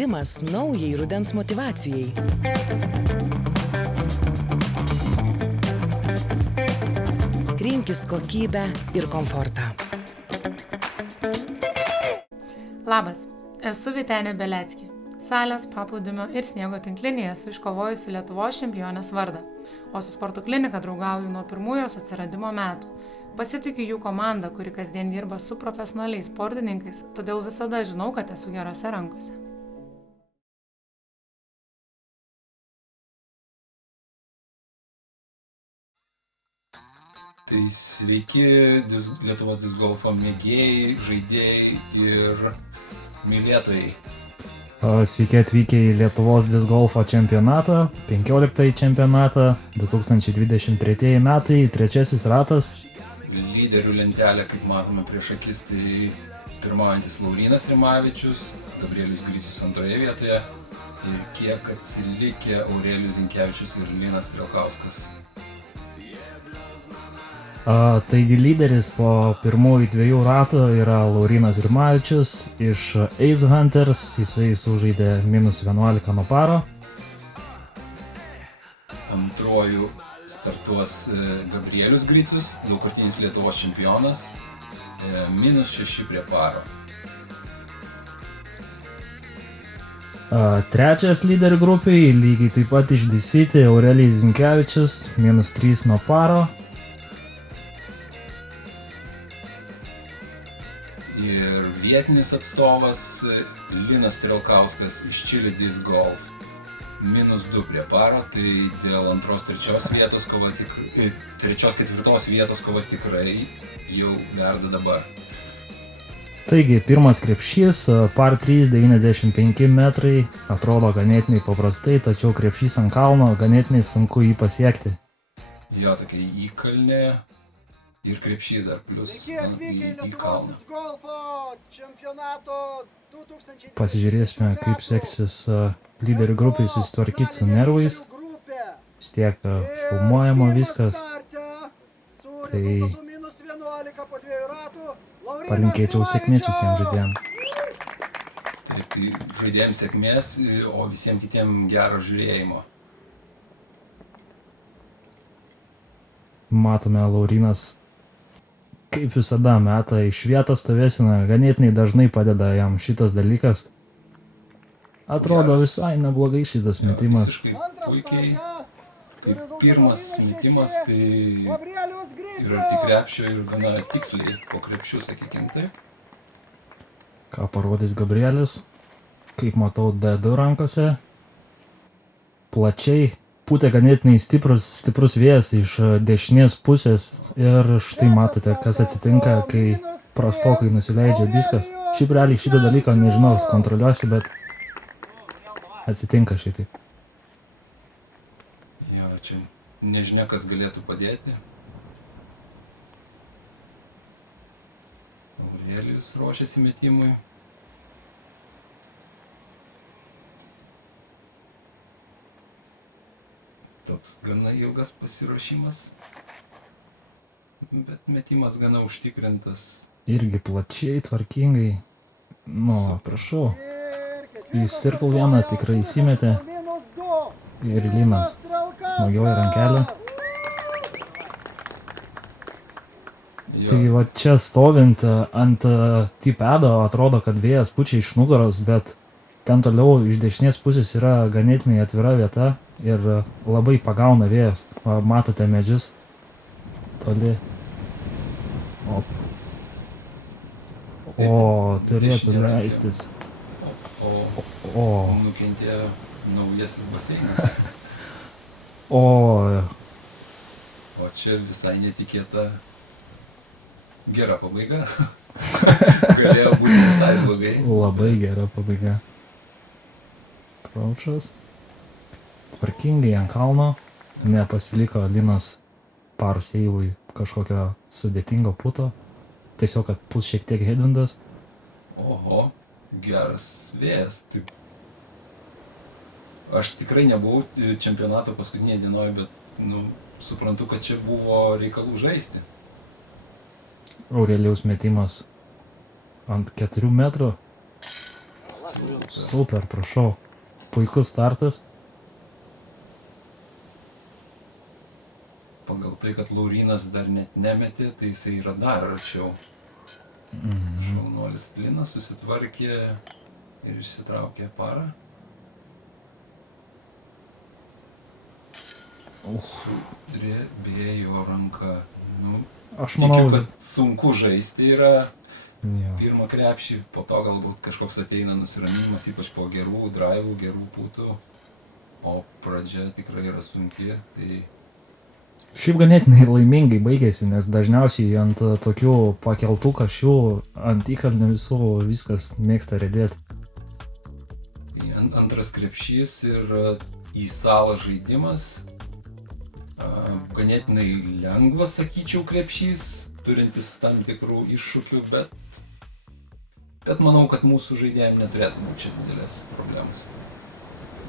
žaidimas naujai rudens motyvacijai. Rinkis kokybę ir komfortą. Labas, esu Vytenė Belecki. Salės, paplūdimio ir sniego tinklinėje esu iškovojusi Lietuvos čempionės vardą, o su sporto klinika draugauju nuo pirmųjų jos atsiradimo metų. Pasitikiu jų komandą, kuri kasdien dirba su profesionaliais sportininkais, todėl visada žinau, kad esu gerose rankose. Tai sveiki Lietuvos discgolfo mėgėjai, žaidėjai ir mylėtojai. Sveiki atvykę į Lietuvos discgolfo čempionatą, 15 čempionatą, 2023 metai, 3 ratas. Lyderių lentelė, kaip matome prieš akis, tai pirmaujantis Laurynas Rimavičius, Gabrielius Gricius antroje vietoje ir kiek atsilikė Aurelijus Zinkevičius ir Linas Strelkauskas. Taigi lyderis po pirmųjų 2 ratų yra Laurynas Rimavičius iš Ace Hunters, jisai sužaidė -11 nuo paro. Antrojų startuos Gabrielius Gricius, daugkartinis Lietuvos čempionas, -6 prie paro. Trečias lyderių grupiai, lygiai taip pat išdisyti Aurelijus Zinkevičius, -3 nuo paro. Ir vietinis atstovas Linas Strelkauskas iš Chili Disc Golf, -2 prie paro, tai dėl antros-trečios vietos kova trečios-ketvirtos vietos kova tikrai jau verda dabar. Taigi, pirmas krepšys, par 3, 95 metrai, atrodo ganėtinai paprastai, tačiau krepšys ant kalno, ganėtinai sunku jį pasiekti. Jo, tokia įkalnė ir krepšys dar plius į kalną. Pasižiūrėsime, kaip seksis lyderių grupiai susitvarkyti su nervais. Vis tiek filmuojama viskas. Tai palinkėčiau sėkmės visiems žaidėjams. Taip, tai žaidėjams sėkmės, o visiems kitiems gero žiūrėjimo. Matome, Laurynas kaip visada meta iš vietos stovėsena, ganėtinai dažnai padeda jam šitas dalykas. Atrodo visai neblogai šitas metimas. Visiškai puikiai. Kaip pirmas metimas, tai ir arti krepšio ir gana tiksliai po krepšiu, sakykim taip. Ką parodys Gabrielis, kaip matau D2 rankose. Plačiai pūtė ganėtinai stiprus vėjas iš dešinės pusės ir štai matote, kas atsitinka, kai prastokai nusileidžia diskas. Šiaip realiai šitą dalyką nežinau, ar kontroliuosi, bet atsitinka šitaip. Jo, čia nežinia, kas galėtų padėti. Aurelijus ruošiasi metimui. Toks gana ilgas pasiruošimas, bet metimas gana užtikrintas. Irgi plačiai, tvarkingai. Nu, prašau. Į circle vieną tikrai įsimetė. Ir Linas smagioja rankelę. Tai va čia stovint ant tipedo atrodo, kad vėjas pučia iš nugaros, bet ten toliau iš dešinės pusės yra ganėtinai atvira vieta ir labai pagauna vėjas. Matote medžius toli. O, turėtų leistis. O nukentėjo naujasis baseinas. O čia visai netikėta gera pabaiga. Galėjo būti visai blogai. Labai gera pabaiga. Approachas. Tvarkingai ant kalno. Nepasiliko Linas par seivui kažkokio sudėtingo puto. Tiesiog, kad pus šiek tiek headwindas. Oho, geras vėjas. Taip. Aš tikrai nebuvau čempionato paskutinėje dienoje, bet suprantu, kad čia buvo reikalų žaisti. Aurelijaus metimas ant 4 metrų. Super, prašau. Puikus startas. Pagal tai, kad Laurynas dar net nemetė, tai jisai yra dar arčiau. Šaunuolis Linas susitvarkė ir išsitraukė parą. Sudrebėjo ranka. Nu, Aš manau, tikiu, kad sunku žaisti yra jo. pirmą krepšį, po to galbūt kažkoks ateina nusiraminimas, ypač po gerų draivų, gerų putų. O pradžia tikrai yra sunki, tai Šiaip ganėtinai laimingai baigėsi, nes dažniausiai ant tokių pakeltų kašių, ant įkalnių visų viskas mėgsta redėti. antras krepšys ir į salą žaidimas. Ganėtinai lengvas, sakyčiau, krepšys, turintis tam tikrų iššūkių, bet manau, kad mūsų žaidėjams neturėtų būti čia didelės problemos.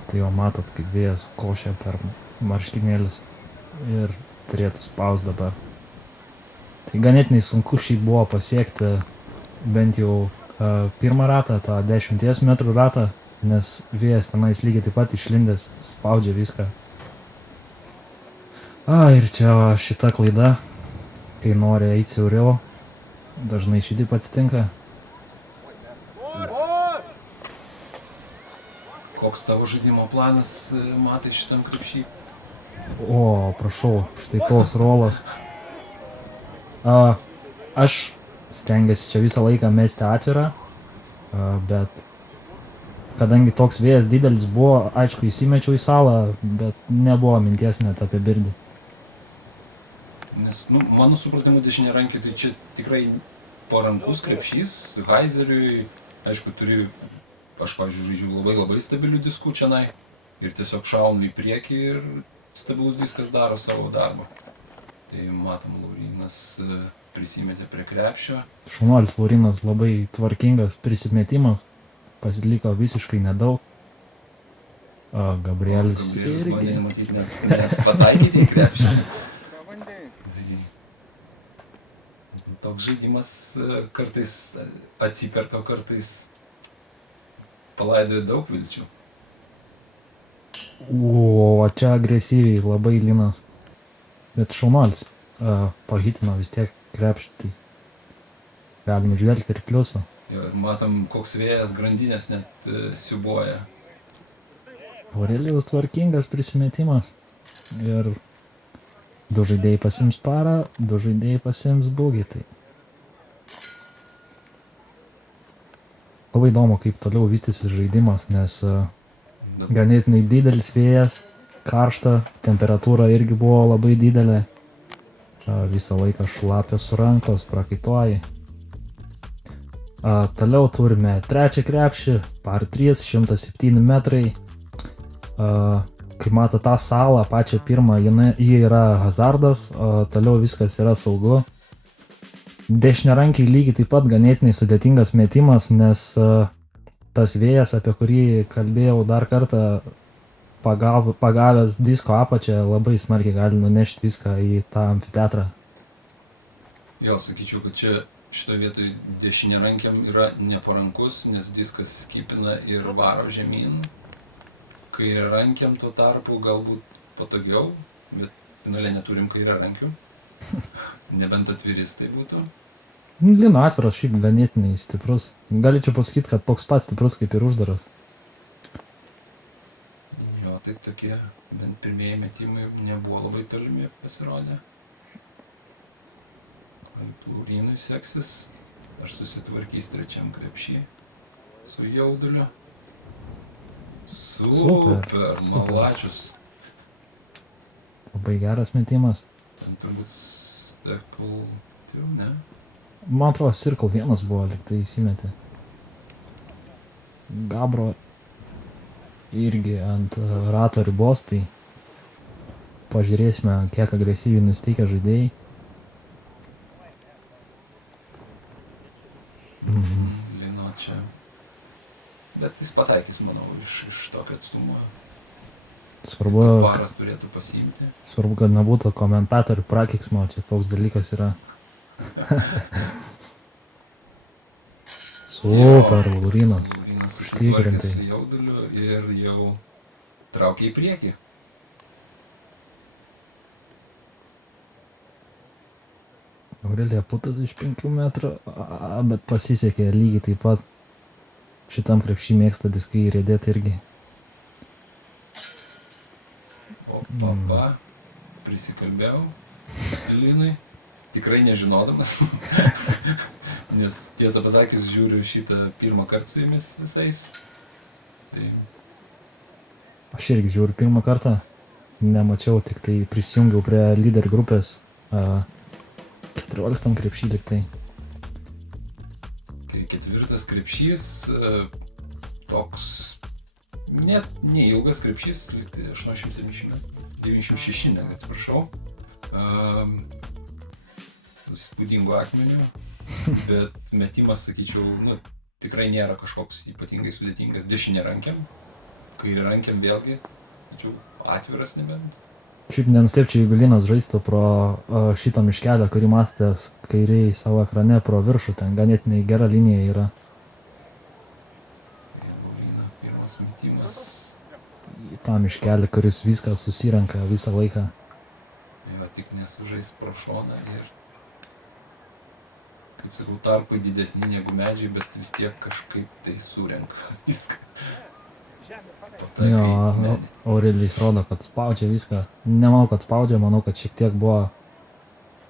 Tai jau matot, kaip vėjas košia per marškinėlius ir turėtų spaus dabar. Tai ganėtinai sunku šiaip buvo pasiekti bent jau pirmą ratą, tą 10 metrų ratą, nes vėjas tenais lygiai taip pat išlindęs spaudžia viską. Ir čia va, šita klaida, kai nori eiti siauriau, dažnai šitaip atsitinka. Koks tavo žaidimo planas, matai, šitam krepšy? O, prašau, štai toks rolas. Aš stengiuosi čia visą laiką mesti atvirą, bet kadangi toks vėjas didelis buvo, aišku, įsimečiau į salą, bet nebuvo minties net apie birdį. Nes, mano supratimu, dešiniarankiui tai čia tikrai parankus krepšys, Haizeriui, aišku, aš, pavyzdžiui, žaidžiu labai stabilių diskų čianai ir tiesiog šaunu į priekį ir stabilus diskas daro savo darbą. Tai matom, Laurynas prisimetė prie krepšio. Šaunuolis Laurynas labai tvarkingas prisimetimas, pasiliko visiškai nedaug. Gabrielis Gabrielis mane matyti net pataikyti į krepšį. Toks žaidimas kartais atsiperka, kartais palaidoja daug vilčių. O čia agresyviai labai Linas. Bet šaunuolis pahitino vis tiek krepšį, tai galim žvelgti ir pliusą. Jo, ir matom, koks vėjas grandinės net siubuoja. Aurelijaus tvarkingas prisimetimas. Ir 2 žaidėjai pasiims parą, 2 žaidėjai pasiims būgį. Tai labai įdomu, kaip toliau vystysis žaidimas, nes ganėtinai didelis vėjas, karšta, temperatūra irgi buvo labai didelė. Visą laiką šlapios rankos, prakaituoji. Toliau turime 3 krepšį, par 3, 107 metrai. Kai mato tą salą, pačią pirmą, ji yra hazardas, o toliau viskas yra saugu. Dešiniarankiai lygiai taip pat ganėtinai sudėtingas metimas, nes tas vėjas, apie kurį kalbėjau dar kartą, pagavęs disko apačią, labai smarkiai gali nunešti viską į tą amfiteatrą. Jo, sakyčiau, kad čia šitoje vietoje dešiniarankiam yra neparankus, nes diskas skipina ir varo žemyn. Kairiarankiam tuo tarpu galbūt patogiau, bet finale neturim kairiarankių. Nebent atviris tai būtų. Lino atviras šiaip ganėtinai stiprus. Galėčiau pasakyti, kad toks pats stiprus kaip ir uždaras. Jo, tai tokie, bent pirmieji metimai nebuvo labai tolimi pasirodę. Kaip Laurynui seksis, ar susitvarkys 3 krepšį su jauduliu. Super, Malačius. Labai geras metimas. Ten turbūt Circle 2, ne? Man atrodo, Circle 1 buvo, lyg tai įsimetė. Gabro irgi ant rato ribos, tai pažiūrėsime, kiek agresyviai nusteikia žaidėjai. Lino čia. Bet jis pataikys, manau, iš tokio atstumo. Svarbu, Paras turėtų pasiimti. Svarbu, kad nebūtų komentatorių prakeiksmo, čia toks dalykas yra. Super, Laurynas. Laurynas susitvarkė su jauduliu ir jau traukė į priekį. Aurelija putas iš 5 metrų, bet pasisekė lygiai taip pat. Šitam krepšį mėgsta diskai įrėdėti irgi. O prisikalbėjau Linui, tikrai nežinodamas, nes tiesą pasakius žiūriu šitą pirmą kartą su jumis visais. Tai... Aš irgi žiūriu pirmą kartą, nemačiau, tik tai prisijungiau prie lyder grupės 14 krepšį lyg tai. Ketvirtas krepšys, toks net neilgas krepšys, 906, net atsiprašau, įspūdingų akmenių, bet metimas, sakyčiau, tikrai nėra kažkoks ypatingai sudėtingas. Dešiniarankiam, kairiarankiam vėlgi, tačiau atviras nebent. Šiaip nenustepčiau, jeigu Linas žaistų pro šitą miškelę, kurį matėte kairiai savo ekrane pro viršų, ten ganėtinai gera linija yra. Lina, pirmas metimas. Į tą miškelį, kuris viską susirenka visą laiką. Jo, tik nesužais pro šoną ir, kaip sakau, tarpai didesni negu medžiai, bet vis tiek kažkaip tai surenka viską. Jo, Aurelijus rodo, kad spaudžia viską. Nemanau, kad spaudžia, manau, kad šiek tiek buvo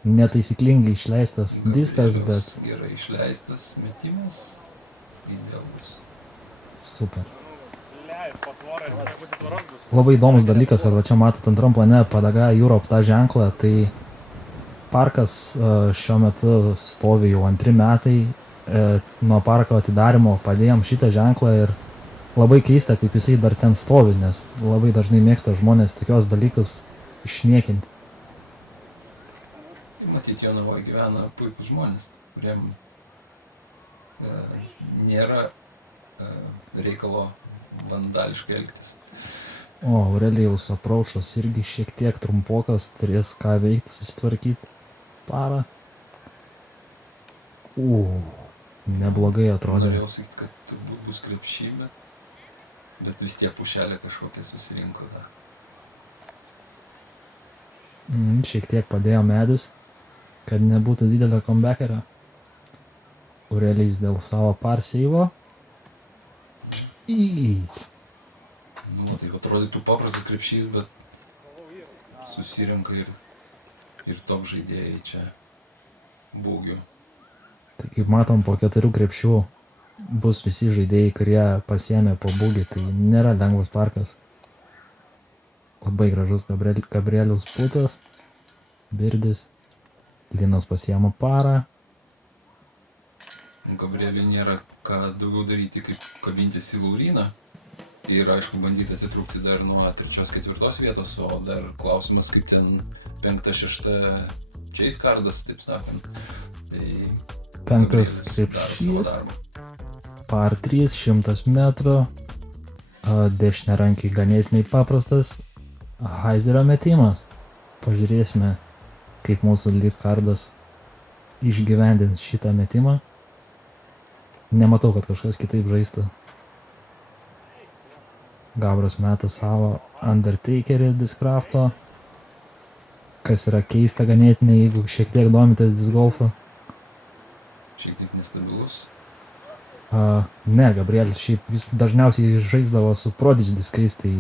netaisyklingai išleistas diskas, bet... Gerai išleistas metimas, idealus. Super. Labai įdomus dalykas, kad va čia matot antram plane Padaga Europe tą ženklą, tai parkas šiuo metu stovi jau 2 metai, nuo parko atidarimo padėjom šitą ženklą ir labai keista, kaip jisai dar ten stovi, nes labai dažnai mėgsta žmonės tokios dalykus išniekinti. Matyt, Jonavoje gyvena puikus žmonės, kuriem nėra reikalo vandališkai elgtis. O, Aurelijaus approachas irgi šiek tiek trumpokas, turės ką veikti, susitvarkyti parą. Neblogai atrodė. Norėjau sakyti, kad turbūt bus krepšy, bet vis tiek pušelė kažkokia susirinko dar. Šiek tiek padėjo medis, kad nebūtų didelio comebackerio. Aurelijus dėl savo parseivo. Tai atrodytų paprastas krepšys, bet susirinka ir top žaidėjai čia būgių. Tai kaip matom, po 4 krepšių bus visi žaidėjai, kurie pasiėmė po būgį, tai nėra lengvas parkas. Labai gražus Gabrieliaus putas, Birdis, Linas pasiėmė parą. Gabrieliui nėra ką daugiau daryti, kaip kabintis į Lauriną. Tai yra, aišku, bandyti atitrūkti dar nuo 3-4 vietos, o dar klausimas, kaip ten 5-6 chase kardas, taip sakant. Tai 5 krepšys. Par 3, 100 metrų, dešiniarankiai ganėtinai paprastas, Heizerio metimas. Pažiūrėsime, kaip mūsų lead kardas išgyvendins šitą metimą. Nematau, kad kažkas kitaip žaistų. Gabras meta savo Undertakerį diskrafto, kas yra keista ganėtinai, jeigu šiek tiek domitės discgolfu. Šiek tiek nestabilus. Ne, Gabrielis šiaip dažniausiai žaisdavo su Prodigy diskais, tai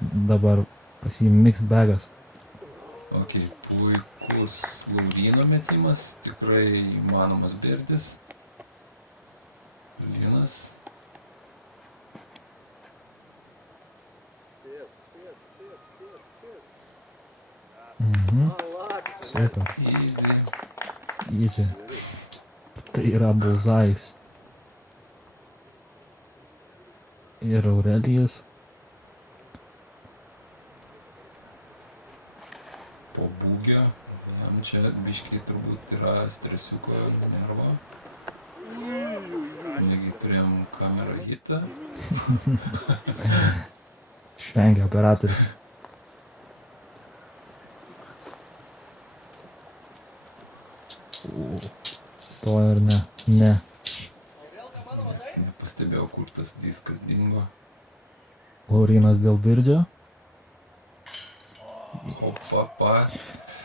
dabar pasiim mixed bagas. Ok, puikus Laurino metimas, tikrai įmanomas Birdis. Linas. Super. Easy. Tai yra bullseyes. Ir Aurelijus. Po būgio, jam čia biškiai turbūt yra stresiuko nervo. Negi turėjom kamerą hitą. Švengia operatorius. Stoja ar ne? Ne. nepastebėjau, kur tas diskas dingo. Laurynas dėl Birdžio. Opa.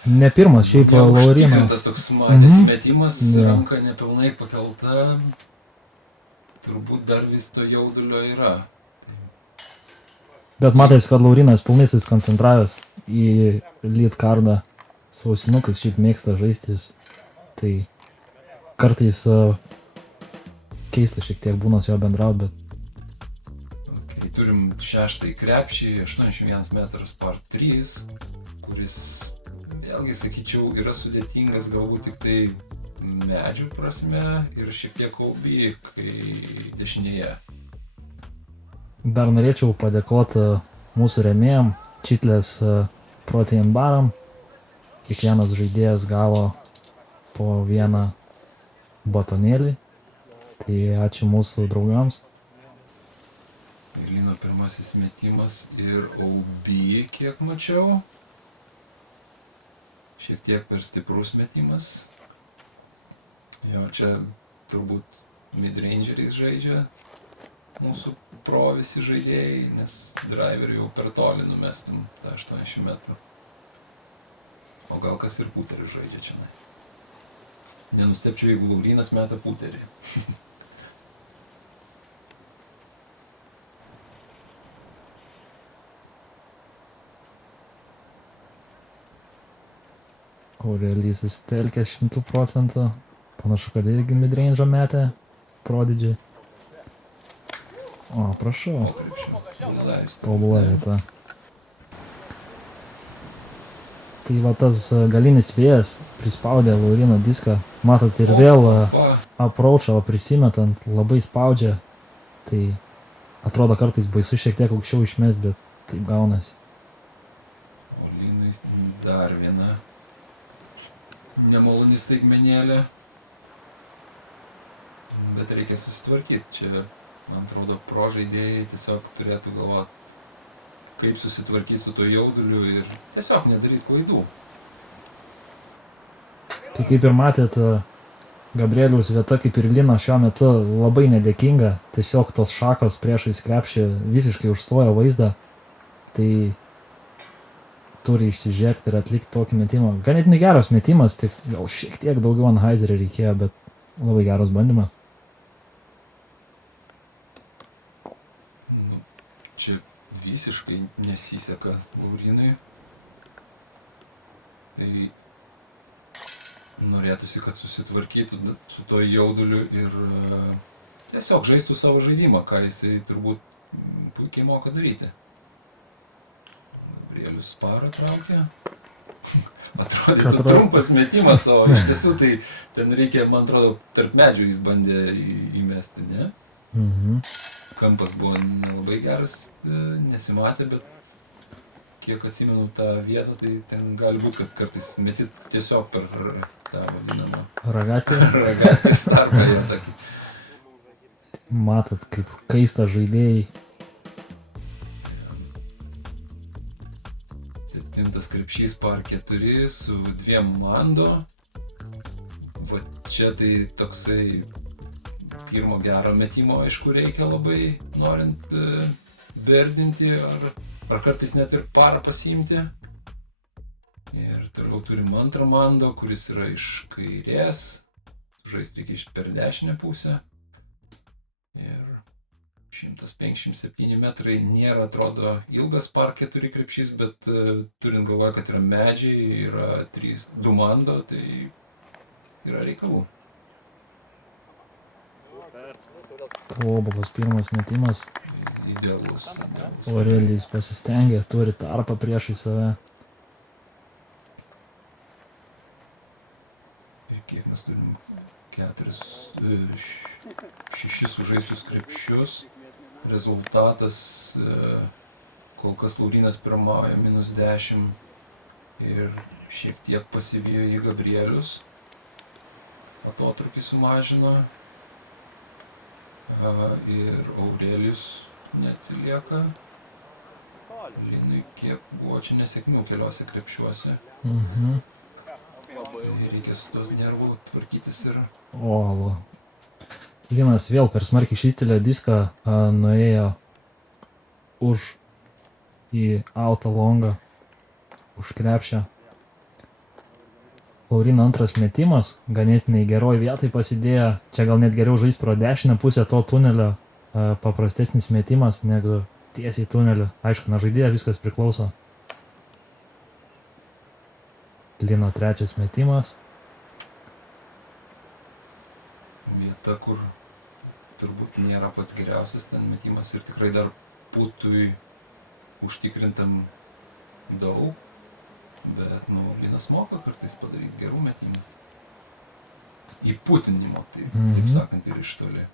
Ne pirmas, šiaip Laurynas. Neužtikrintas toks matėsi metimas, ranka nepilnai pakelta. Turbūt dar vis to jaudulio yra. Bet matais, kad Laurynas pilnai susikoncentravęs į lead kardą. Sausinukas šiaip mėgsta žaistis. Tai kartais keista šiek tiek būna su jo bendraut, bet... Okay, turim 6 krepšį, 81 metras par 3, kuris, vėlgi sakyčiau, yra sudėtingas galbūt tik tai medžių prasme ir šiek tiek OB, kai dešinėje. Dar norėčiau padėkoti mūsų rėmėjam, Čitlės Protein baram. Kiekvienas žaidėjas gavo po vieną batonėlį. Tai ačiū mūsų draugams. Lino pirmasis metimas ir OB, kiek mačiau. Šiek tiek per stiprus metimas. Jo, čia turbūt midrangeriais žaidžia mūsų pro visi žaidėjai, nes driverių jau per toli numestum tą 80 metrų. O gal kas ir puterį žaidžia čia. Nenustepčiau, jeigu Laurynas meta puterį. Aurelijus susitelkęs 100%. Panašu, kad irgi midrange'o metė Prodigy. O, prašau. Tobula vieta. Tai va tas galinis vėjas prispaudė Lauryno diską. Matot, ir vėl approach'o prisimetant labai spaudžia. Tai atrodo kartais baisu šiek tiek aukščiau išmest, bet taip gaunasi. O Linui dar viena nemaloni staigmenėlė. Bet reikia susitvarkyti. Čia, man atrodo, pro žaidėjai tiesiog turėtų galvoti, kaip susitvarkyti su to jauduliu ir tiesiog nedaryti klaidų. Tai kaip ir matėt, Gabrieliaus vieta, kaip ir Lino šiuo metu, labai nedėkinga. Tiesiog tos šakos priešais krepšį visiškai užstoja vaizdą. Tai turi išsižiekti ir atlikti tokį metimą. Ganėtinai geras metimas, tik gal šiek tiek daugiau Anheuserį reikėjo, bet labai geras bandymas. Čia visiškai nesiseka Laurynui. Tai norėtųsi, kad susitvarkytų su to jauduliu ir tiesiog žaistų savo žaidimą, ką jisai turbūt puikiai moka daryti. Gabrielius parą traukia. Atrodytų trumpas metimas, o iš tiesų tai ten reikia, man atrodo, tarp medžių jis bandė įmesti, ne? Kampas buvo nelabai geras, nesimatė, bet kiek atsimenu tą vietą, tai ten gali būti, kad kartais meti tiesiog per tą vadinamą ragatkės tarpą. Matot, kaip kaista žaidėjai. 7 krepšys par 4 su 2 Mando. Va čia tai toksai pirmo gero metimo, aišku, reikia labai, norint berdinti ar kartais net ir parą pasiimti. Ir toliau turim antrą Mando, kuris yra iš kairės, žaisti reikia iš per dešinę pusę. Ir 157 metrai nėra, atrodo, ilgas par 4 krepšys, bet turint galvoje, kad yra medžiai, yra 2 Mando, tai yra reikalų. Tobulas pirmas metimas. Idealus. Aurelijus pasistengė, turi tarpą priešai save. Ir kiek mes turim 6 sužaistus krepšius. Rezultatas kol kas Laurynas pirmauja -10 ir šiek tiek pasivijo į Gabrielius. Atotrūkį sumažino. Ir Aurelijus neatsilieka. Linui kiek buvo čia nesėkmių keliose krepšiuose. Tai reikia su tos nervų tvarkytis ir... O, Linas vėl per smarkiai šytelė diską, nuėjo už į autą longą, už krepšę. Laurino antras metimas, ganėtinai geroj vietai pasidėjo, čia gal net geriau žais pro dešinę pusę to tunelio, paprastesnis metimas negu tiesiai tuneliu. Aišku, nuo žaidėjo viskas priklauso. Lino trečias metimas. Vieta, kur turbūt nėra pats geriausias ten metimas ir tikrai dar putui užtikrintam daug, bet, Linas moka kartais padaryti gerų metimų. Įputinimo, taip sakant, ir iš toli.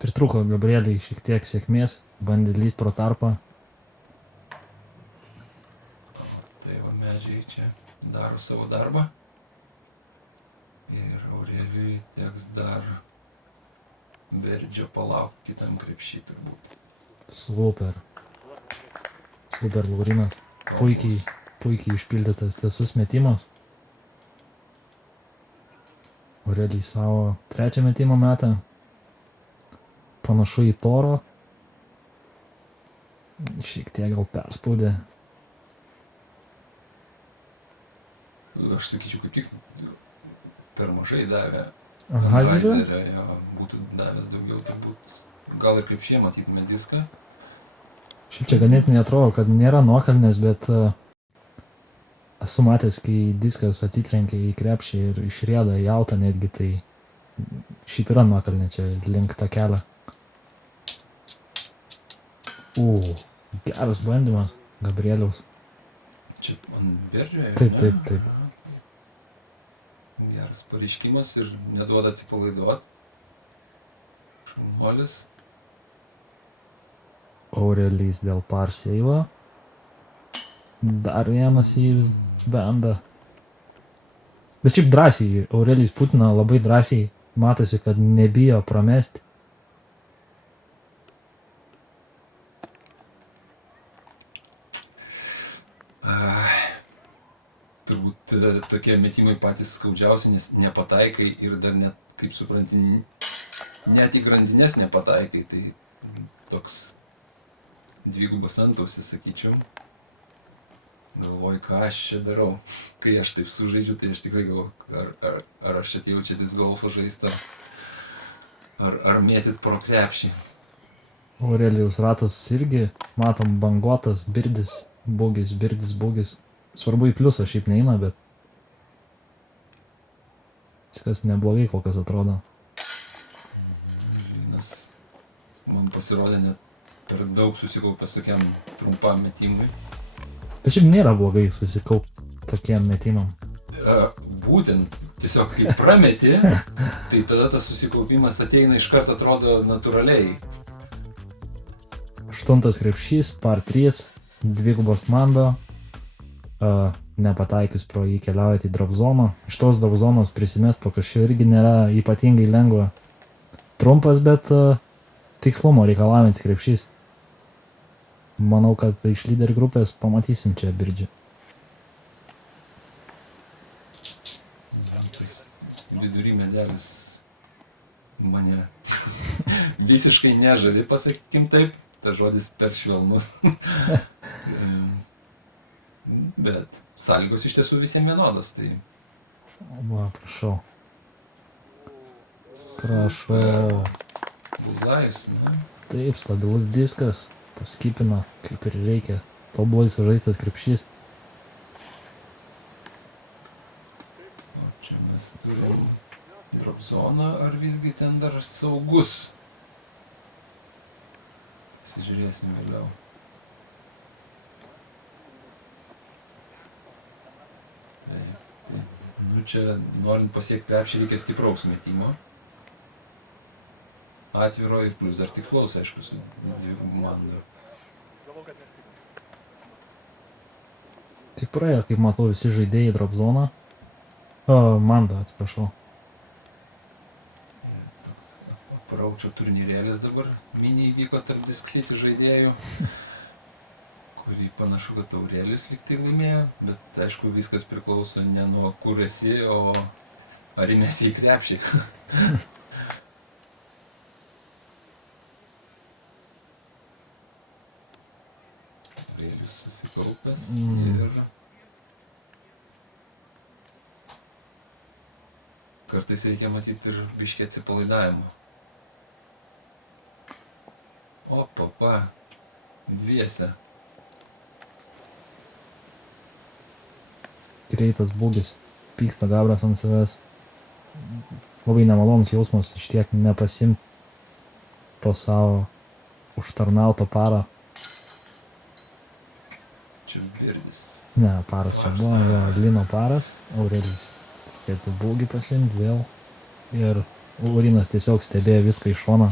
Pritruko Gabrieliai šiek tiek sėkmės, bandė lyst pro tarpą. Tai va, Medžiai čia daro savo darbą. Ir Aurelijui teks dar Verdžio palaukti kitam krepšį turbūt. Super. Super Laurinas. Puikiai išpildytas tiesus metimas. Aurelijai savo trečią metimą metą. Panašu į Toro. Šiek tiek gal perspaudė. Aš sakyčiau, kaip tik per mažai davė. Heizerio? Jo, būtų davęs daugiau turbūt. Gal ir krepšyje matytume diską. Šiaip čia ganėtinai atrodo, kad nėra nuokalnės, bet esu matęs, kai diskas atsitrenkia į krepšį ir išrieda į autą netgi, tai šiaip yra nuokalnė čia link tą kelią. Geras bandymas Gabrieliaus. Čia ant Verdžio? Taip. Geras pareiškimas ir neduoda atsipalaiduot. Šaunuolis. Aurelijus dėl parseivo. Dar vienas į bendą. Bet šiaip drąsiai, Aurelijus putina labai drąsiai, matosi, kad nebijo pramesti. Turbūt tokie metimai patys skaudžiausi, nes nepataikai ir dar net, kaip supranti, net į grandinės nepataikai. Tai toks dvigubas antausis, sakyčiau. Galvoju, ką aš čia darau. Kai aš taip sužaidžiu, tai aš tikrai galvoju, ar aš atėjau čia disc golfą žaisti, ar mėtyt pro krepšį. Aurelijus ratas irgi, matom, banguotas, birdis, bugis. Svarbu į pliusą šiaip neina, bet viskas neblogai kol kas atrodo. Linas man pasirodė net per daug susikaupęs tokiam trumpam metimui. Bet šiaip nėra blogai susikaupti tokiem metimam. Būtent, tiesiog kai prameti, tai tada tas susikaupimas ateina iš karto, atrodo natūraliai. 8 krepšys, par 3, dvigubos mando. Nepataikius pro jį keliaujate į drop zoną. Iš tos drop zonos prisimest po kažkio irgi nėra ypatingai lengva. Trumpas, bet tikslumo reikalaujantis krepšys. Manau, kad iš lyderių grupės pamatysim čia Birdžį. Tas vidury medelis mane visiškai nežavi, pasakykim taip. Ta žodis per švelnus. Bet sąlygos iš tiesų visiems vienodos, tai... Va, prašau. Prašau. Bulajus, ne? Taip, stabilus diskas, paskipina, kaip ir reikia. Tobulai sužaistas krepšys. O čia mes turim drop zoną, ar visgi ten dar saugus? Pasižiūrėsim vėliau. Čia norint pasiekti krepšį reikia stipraus metimo. Atviro ir plius dar tikslaus, aišku, su dvigubų mandų. Tik praėjo, kaip matau, visi žaidėjai drop zoną. Manda, atsiprašau. Paraučio turnyrėlis dabar mini įvyko tarp Disc City žaidėjų. Kurį panašu, kad Aurelijus lyg tai laimėjo, bet aišku viskas priklauso ne nuo kur esi, o ar įmesi į krepšį. susikaupęs ir kartais reikia matyti ir biškį atsipalaidavimo. O, papa, dviese. Greitas būdis. Pyksta Gabras ant savęs. Labai nemalonus jausmas iš tiek nepasimt to savo užtarnauto parą. Čia Birdis. Ne, paras čia buvo, jo, Lino paras. Aurelijus turėtų būgį pasimt vėl. Ir Laurinas tiesiog stebėjo viską iš šono.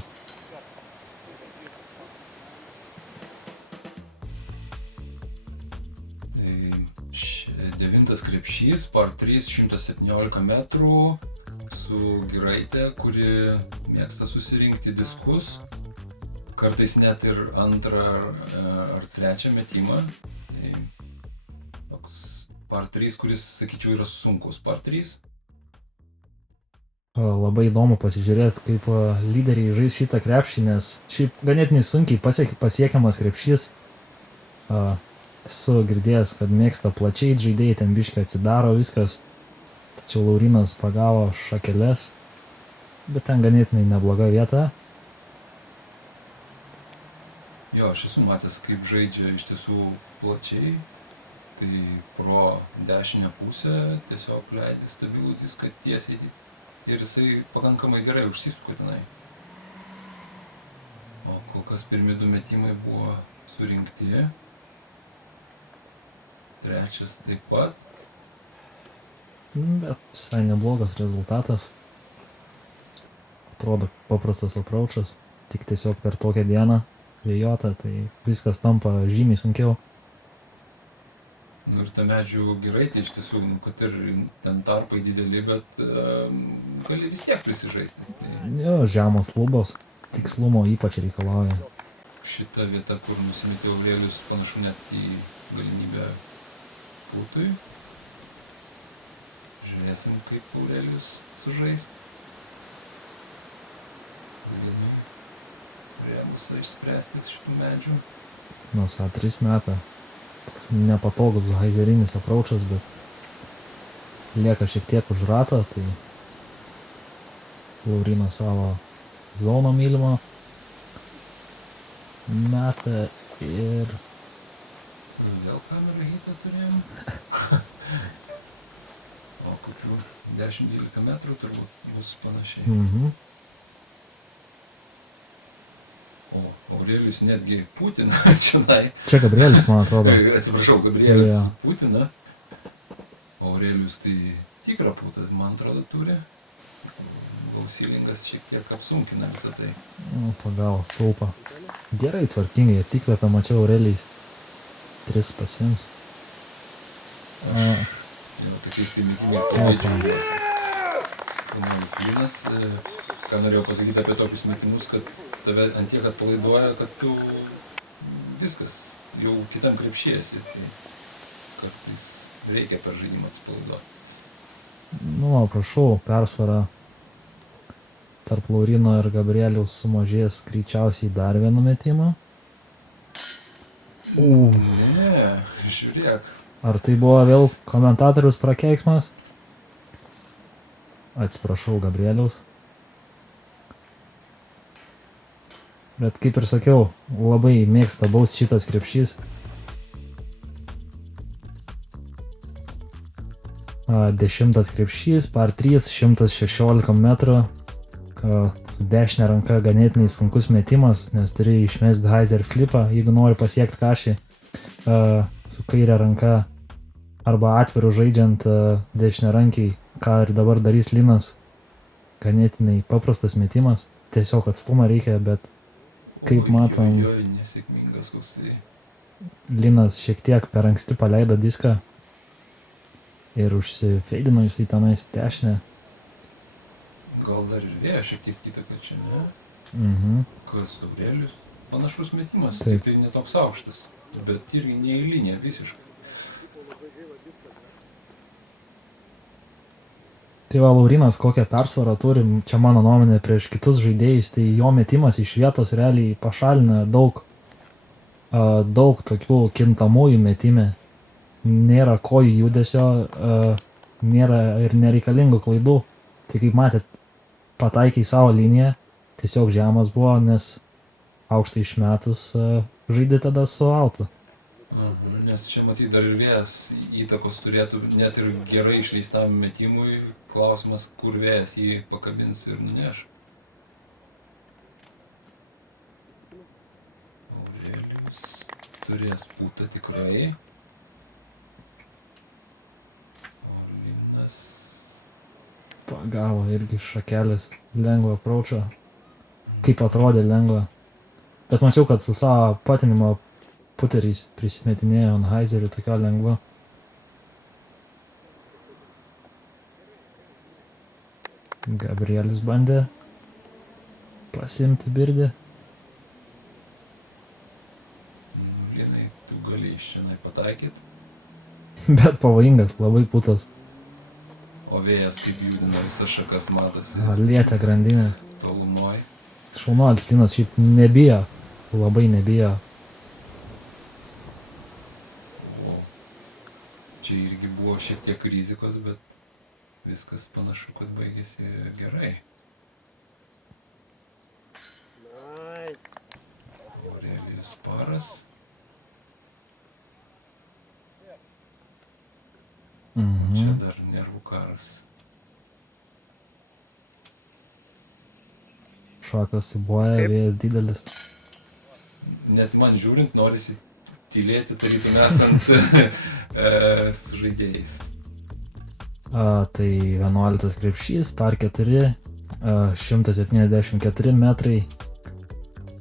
Devintas krepšys, par 3, 117 metrų, su Giraitė, kuri mėgsta susirinkti diskus, kartais net ir antrą ar trečią metimą. Tai toks par 3, kuris, sakyčiau, yra sunkus par 3. Labai įdomu pasižiūrėti, kaip lyderiai žais šitą krepšį, nes šiaip ganėtinai sunkiai pasiekiamas krepšys. Esu girdėjęs, kad mėgsta plačiai žaidėjai, ten biškai atsidaro viskas. Tačiau Laurinas pagavo šakeles, bet ten ganėtinai nebloga vieta. Jo, aš esu matęs, kaip žaidžia iš tiesų plačiai. Tai pro dešinę pusę tiesiog leidė stabilų diską tiesiai ir jisai pakankamai gerai užsisuko tenai. O kol kas pirmi 2 metimai buvo surinkti. Trečias taip pat. Bet visai neblogas rezultatas. Atrodo paprastas approachas, tik tiesiog per tokią dieną vėjotą, tai viskas tampa žymiai sunkiau. Nu ir ta medžių Giraitė iš tiesų, kad ir ten tarpai dideli, bet gali vis tiek prisižaisti. Tai Jo, žemos lubos, tikslumo ypač reikalauja. šita vieta, kur nusimetė Aurelijus, panašu net į galimybę putui. Žiūrėsim, kaip Aurelijus sužais. Linui rėmusą išspręsti šitų medžių. Nors A3 metą. Toks nepatogus haizerinis approachas, bet lieka šiek tiek už rato, tai Laurinas savo zoną mylimą metą ir Vėl kamerą hitą turėjom. O kokių 10-12 metrų turbūt bus panašiai. O Aurelijus netgi Putiną čionai. Čia Gabrielis, man atrodo. Atsiprašau, Gabrielis Jo. Putiną. Aurelijus tai tikrą putą, man atrodo, turi. Lausilingas šiek tiek apsunkina visą tai. Nu, pagavo stulpą. Gerai, tvarkingai atsikvėpė, mačiau Aurelijus. 3 pasiims. Jau tokiais metimais labai džiaugiuosi. Kamuolis Linas, ką norėjau pasakyti apie tokius metimus, kad tave ant tiek atpalaiduoja, kad tu viskas, jau kitam krepšėjasi. Tai kartais reikia per žaidimą atsipalaiduoti. Nu, prašau, persvara tarp Laurino ir Gabrieliaus sumažės greičiausiai dar vienu metimu. Ne, žiūrėk. Ar tai buvo vėl komentatorius prakeiksmas? Atsiprašau, Gabrieliaus. Bet kaip ir sakiau, labai mėgsta baus šitas krepšys. 10 krepšys, par 3, 116 metrų. Su dešinė ranka ganėtinai sunkus metimas, nes turi išmesti Heiser flipą, jeigu nori pasiekti kašį. Su kairė ranka arba atviru žaidžiant dešinę rankiai, ką ir dabar darys Linas. Ganėtinai paprastas metimas, tiesiog atstumą reikia, bet kaip matom, Nesėkmingas koks tai. Linas šiek tiek per anksti paleido diską ir užsifeidino jisai tenais į dešinę. Gal dar ir vėjo šiek tiek įtaka čia, ne? Kas Gabrielis? Panašus metimas, Taip. tik tai netoks aukštas, bet irgi neįlinė visiškai. Tai va, Laurinas kokią persvarą turi, čia mano nuomonė prieš kitus žaidėjus, tai jo metimas iš vietos realiai pašalina daug daug tokių kintamųjų metime. Nėra kojų judesio, nėra ir nereikalingų klaidų. Tai kaip matėt, pataikiai savo liniją, tiesiog žemas buvo, nes aukštai išmetus žaidė tada su autu. Nes čia matyt dar ir vėjas įtakos turėtų, net ir gerai išleistam metimui, klausimas, kur vėjas jį pakabins ir nuneš. Aurelijus turės pūtą tikrai. Linas Pagavo irgi šakelės, lengvą approachą. Kaip atrodė lengva. Bet mačiau, kad su savo patinimo puteriais prisimetinėjo Anheuserį tokio lengva. Gabrielis bandė pasiimti birdį. Linai, tu gali iš šiandien pataikyti, Bet pavojingas, labai putas. o vėjas kaip judina visas šakas matosi Lietė grandinės. tolumoj. Šaunuolis Linas šiaip nebijo, labai nebijo. O čia irgi buvo šiek tiek rizikos, bet viskas panašu, kad baigėsi gerai. Aurelijus Paras. Čia dar nervų karas. Šakas suboja, vėjas didelis. Net man žiūrint norisi tylėti, tarytum esant su žaidėjais. Tai 11 krepšys, par 4, 174 metrai.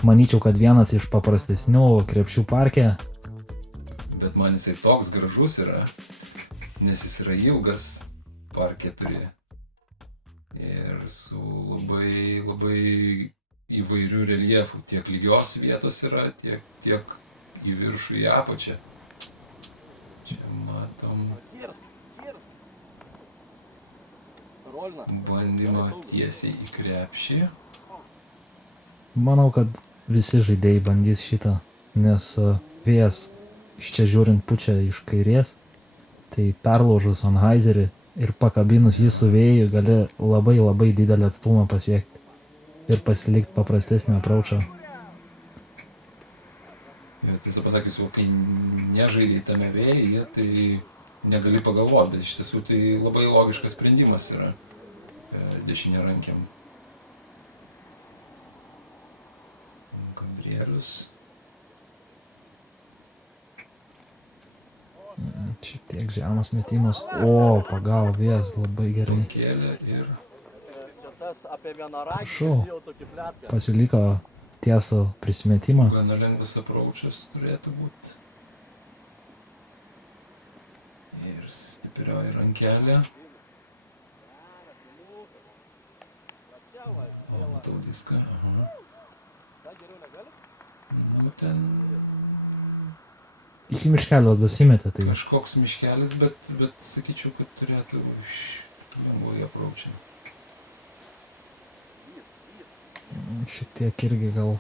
Manyčiau, kad vienas iš paprastesnių krepšių parke. Bet man jisai toks gražus yra, nes jis yra ilgas, par 4. Ir su labai, labai įvairių reljefų. Tiek lygios vietos yra, tiek į viršų, į apačią. Čia matom bandymą tiesiai į krepšį. Manau, kad visi žaidėjai bandys šitą, nes vėjas iš čia žiūrint pučia iš kairės, tai perlaužus Anheuserį ir pakabinus jį su vėju gali labai labai didelį atstumą pasiekti ir pasilikti paprastesnį approachą. Tiesą pasakius, kai nežaidai tame vėjyje, tai negali pagalvoti, bet iš tiesų tai labai logiškas sprendimas yra dešiniarankiam. Gabrielius. Šiek tiek žemas metimas. O, pagavo vėjas labai gerai. Kėlė ir Prašau, pasiliko tiesų prisimetimą. gana lengvas approachas turėtų būti. Ir stiprioji rankelė. O, matau diską. Aha. Nu, ten Iki miškelio dasimetė, tai kažkoks miškelis, bet sakyčiau, kad turėtų lengvai approachą. šiek tiek irgi gal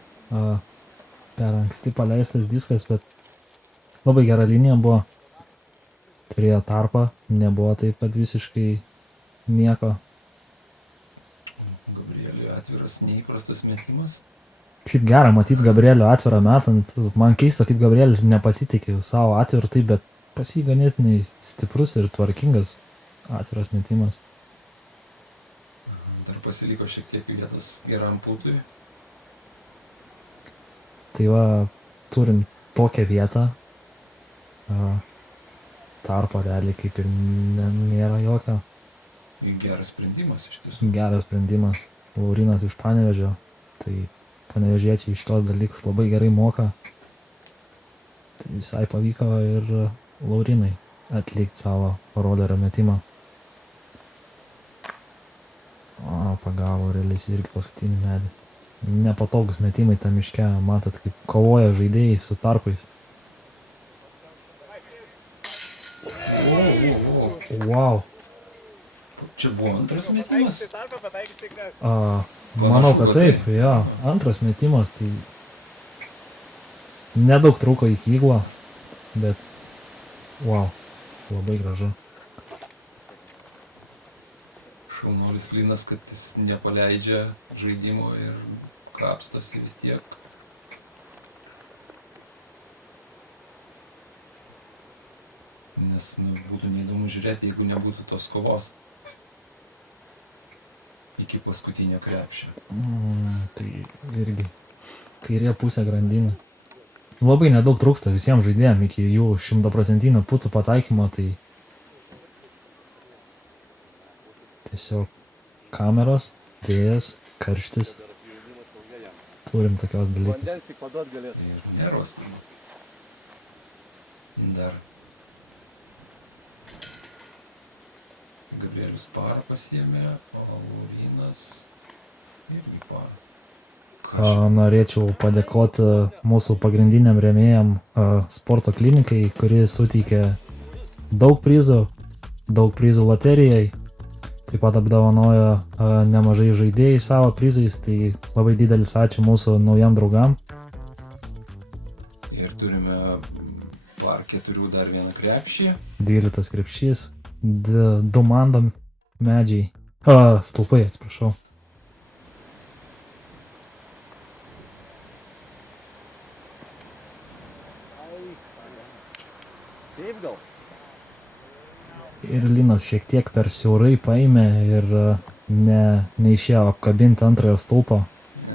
per anksti paleistas diskas, bet labai gera linija buvo. Turėjo tarpą, nebuvo taip, kad visiškai nieko. Gabrieliui atviras neįprastas metimas. Šiaip gera matyti Gabrielių atvirą metant. Man keista, kaip Gabrielis nepasitikė savo atvirų, taip, bet pas jį ganėtinai stiprus ir tvarkingas atviras metimas. Dar pasiliko šiek tiek vietos geram pūtui. Tai va, turim tokią vietą. Tarpo realiai kaip ir nėra jokio. Geras sprendimas iš tiesų. Geras sprendimas. Laurinas iš Panevėžio. Tai panevėžiečiai iš tos dalykus labai gerai moka. Tai visai pavyko ir Laurinai atlikti savo rolerio metimą. O, pagavo Aurelijus irgi paskutinį medį. Nepatogus metimai tam miške, matot, kaip kovoja žaidėjai su tarpais. Wow. Čia buvo antras metimas? Manau, kad taip, jo. Antras metimas, tai Nedaug trūko iki įglo, bet wow, labai gražu. Šaunuolis Linas, kad jis nepaleidžia žaidimo ir krapstosi vis tiek. Nes būtų neįdomu žiūrėti, jeigu nebūtų tos kovos iki paskutinio krepšio. Tai irgi kairė pusė grandinė. Labai nedaug trūksta visiems žaidėjams iki jų 100% putų pataikymo, tai tiesiog kameros, vėjas, karštis. Turim tokios dalykus. Ir nerostim. Dar Gabrielius parą pasiėmė, o Laurynas irgi parą. Norėčiau padėkoti mūsų pagrindiniam rėmėjam sporto klinikai, kuri suteikė daug prizų loterijai. Taip pat apdovanojo nemažai žaidėjai savo prizais, tai labai didelis ačiū mūsų naujam draugam. Ir turime par 4 dar vieną krepšį. 12 krepšys, 2 mando medžiai, stulpai, atsiprašau. Ir Linas šiek tiek per siaurai paėmė ir neišėjo apkabinti antrojo stulpo.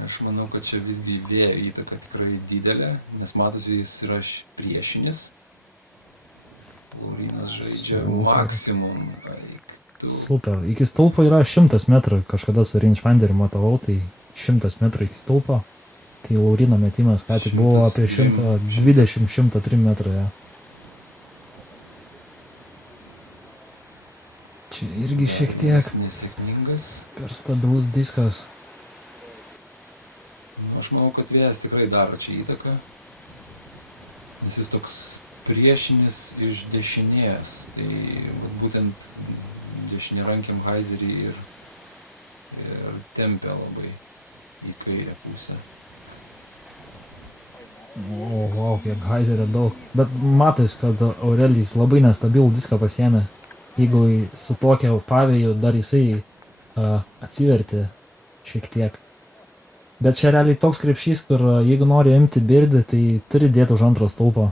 Aš manau, kad čia visgi vėjo įtaka tikrai didelė, nes matosi, jis yra priešinis. Laurynas žaidžia maksimum. Super. Iki stulpo yra 100 metrų. Kažkada su rangefinderį matavau, tai 100 metrų iki stulpo. Tai Lauryno metimas ką tik buvo apie 120-103 metrų. Ja. Čia irgi šiek tiek nesėkmingas. Per stabilus diskas. Aš manau, kad vėjas tikrai daro čia įtaką. Nes jis toks priešinis iš dešinės. Tai būtent dešinėrankiam Haizerį ir tempia labai į kairę pusę. Wow, kiek Haizerio daug. Bet matais, kad Aurelijus labai nestabilų diską pasiėmė. Jeigu su tokia pavėju dar jisai atsivertė šiek tiek. Bet čia realiai toks krepšys, kur jeigu nori imti birdį, tai turi dėti už antro stulpo.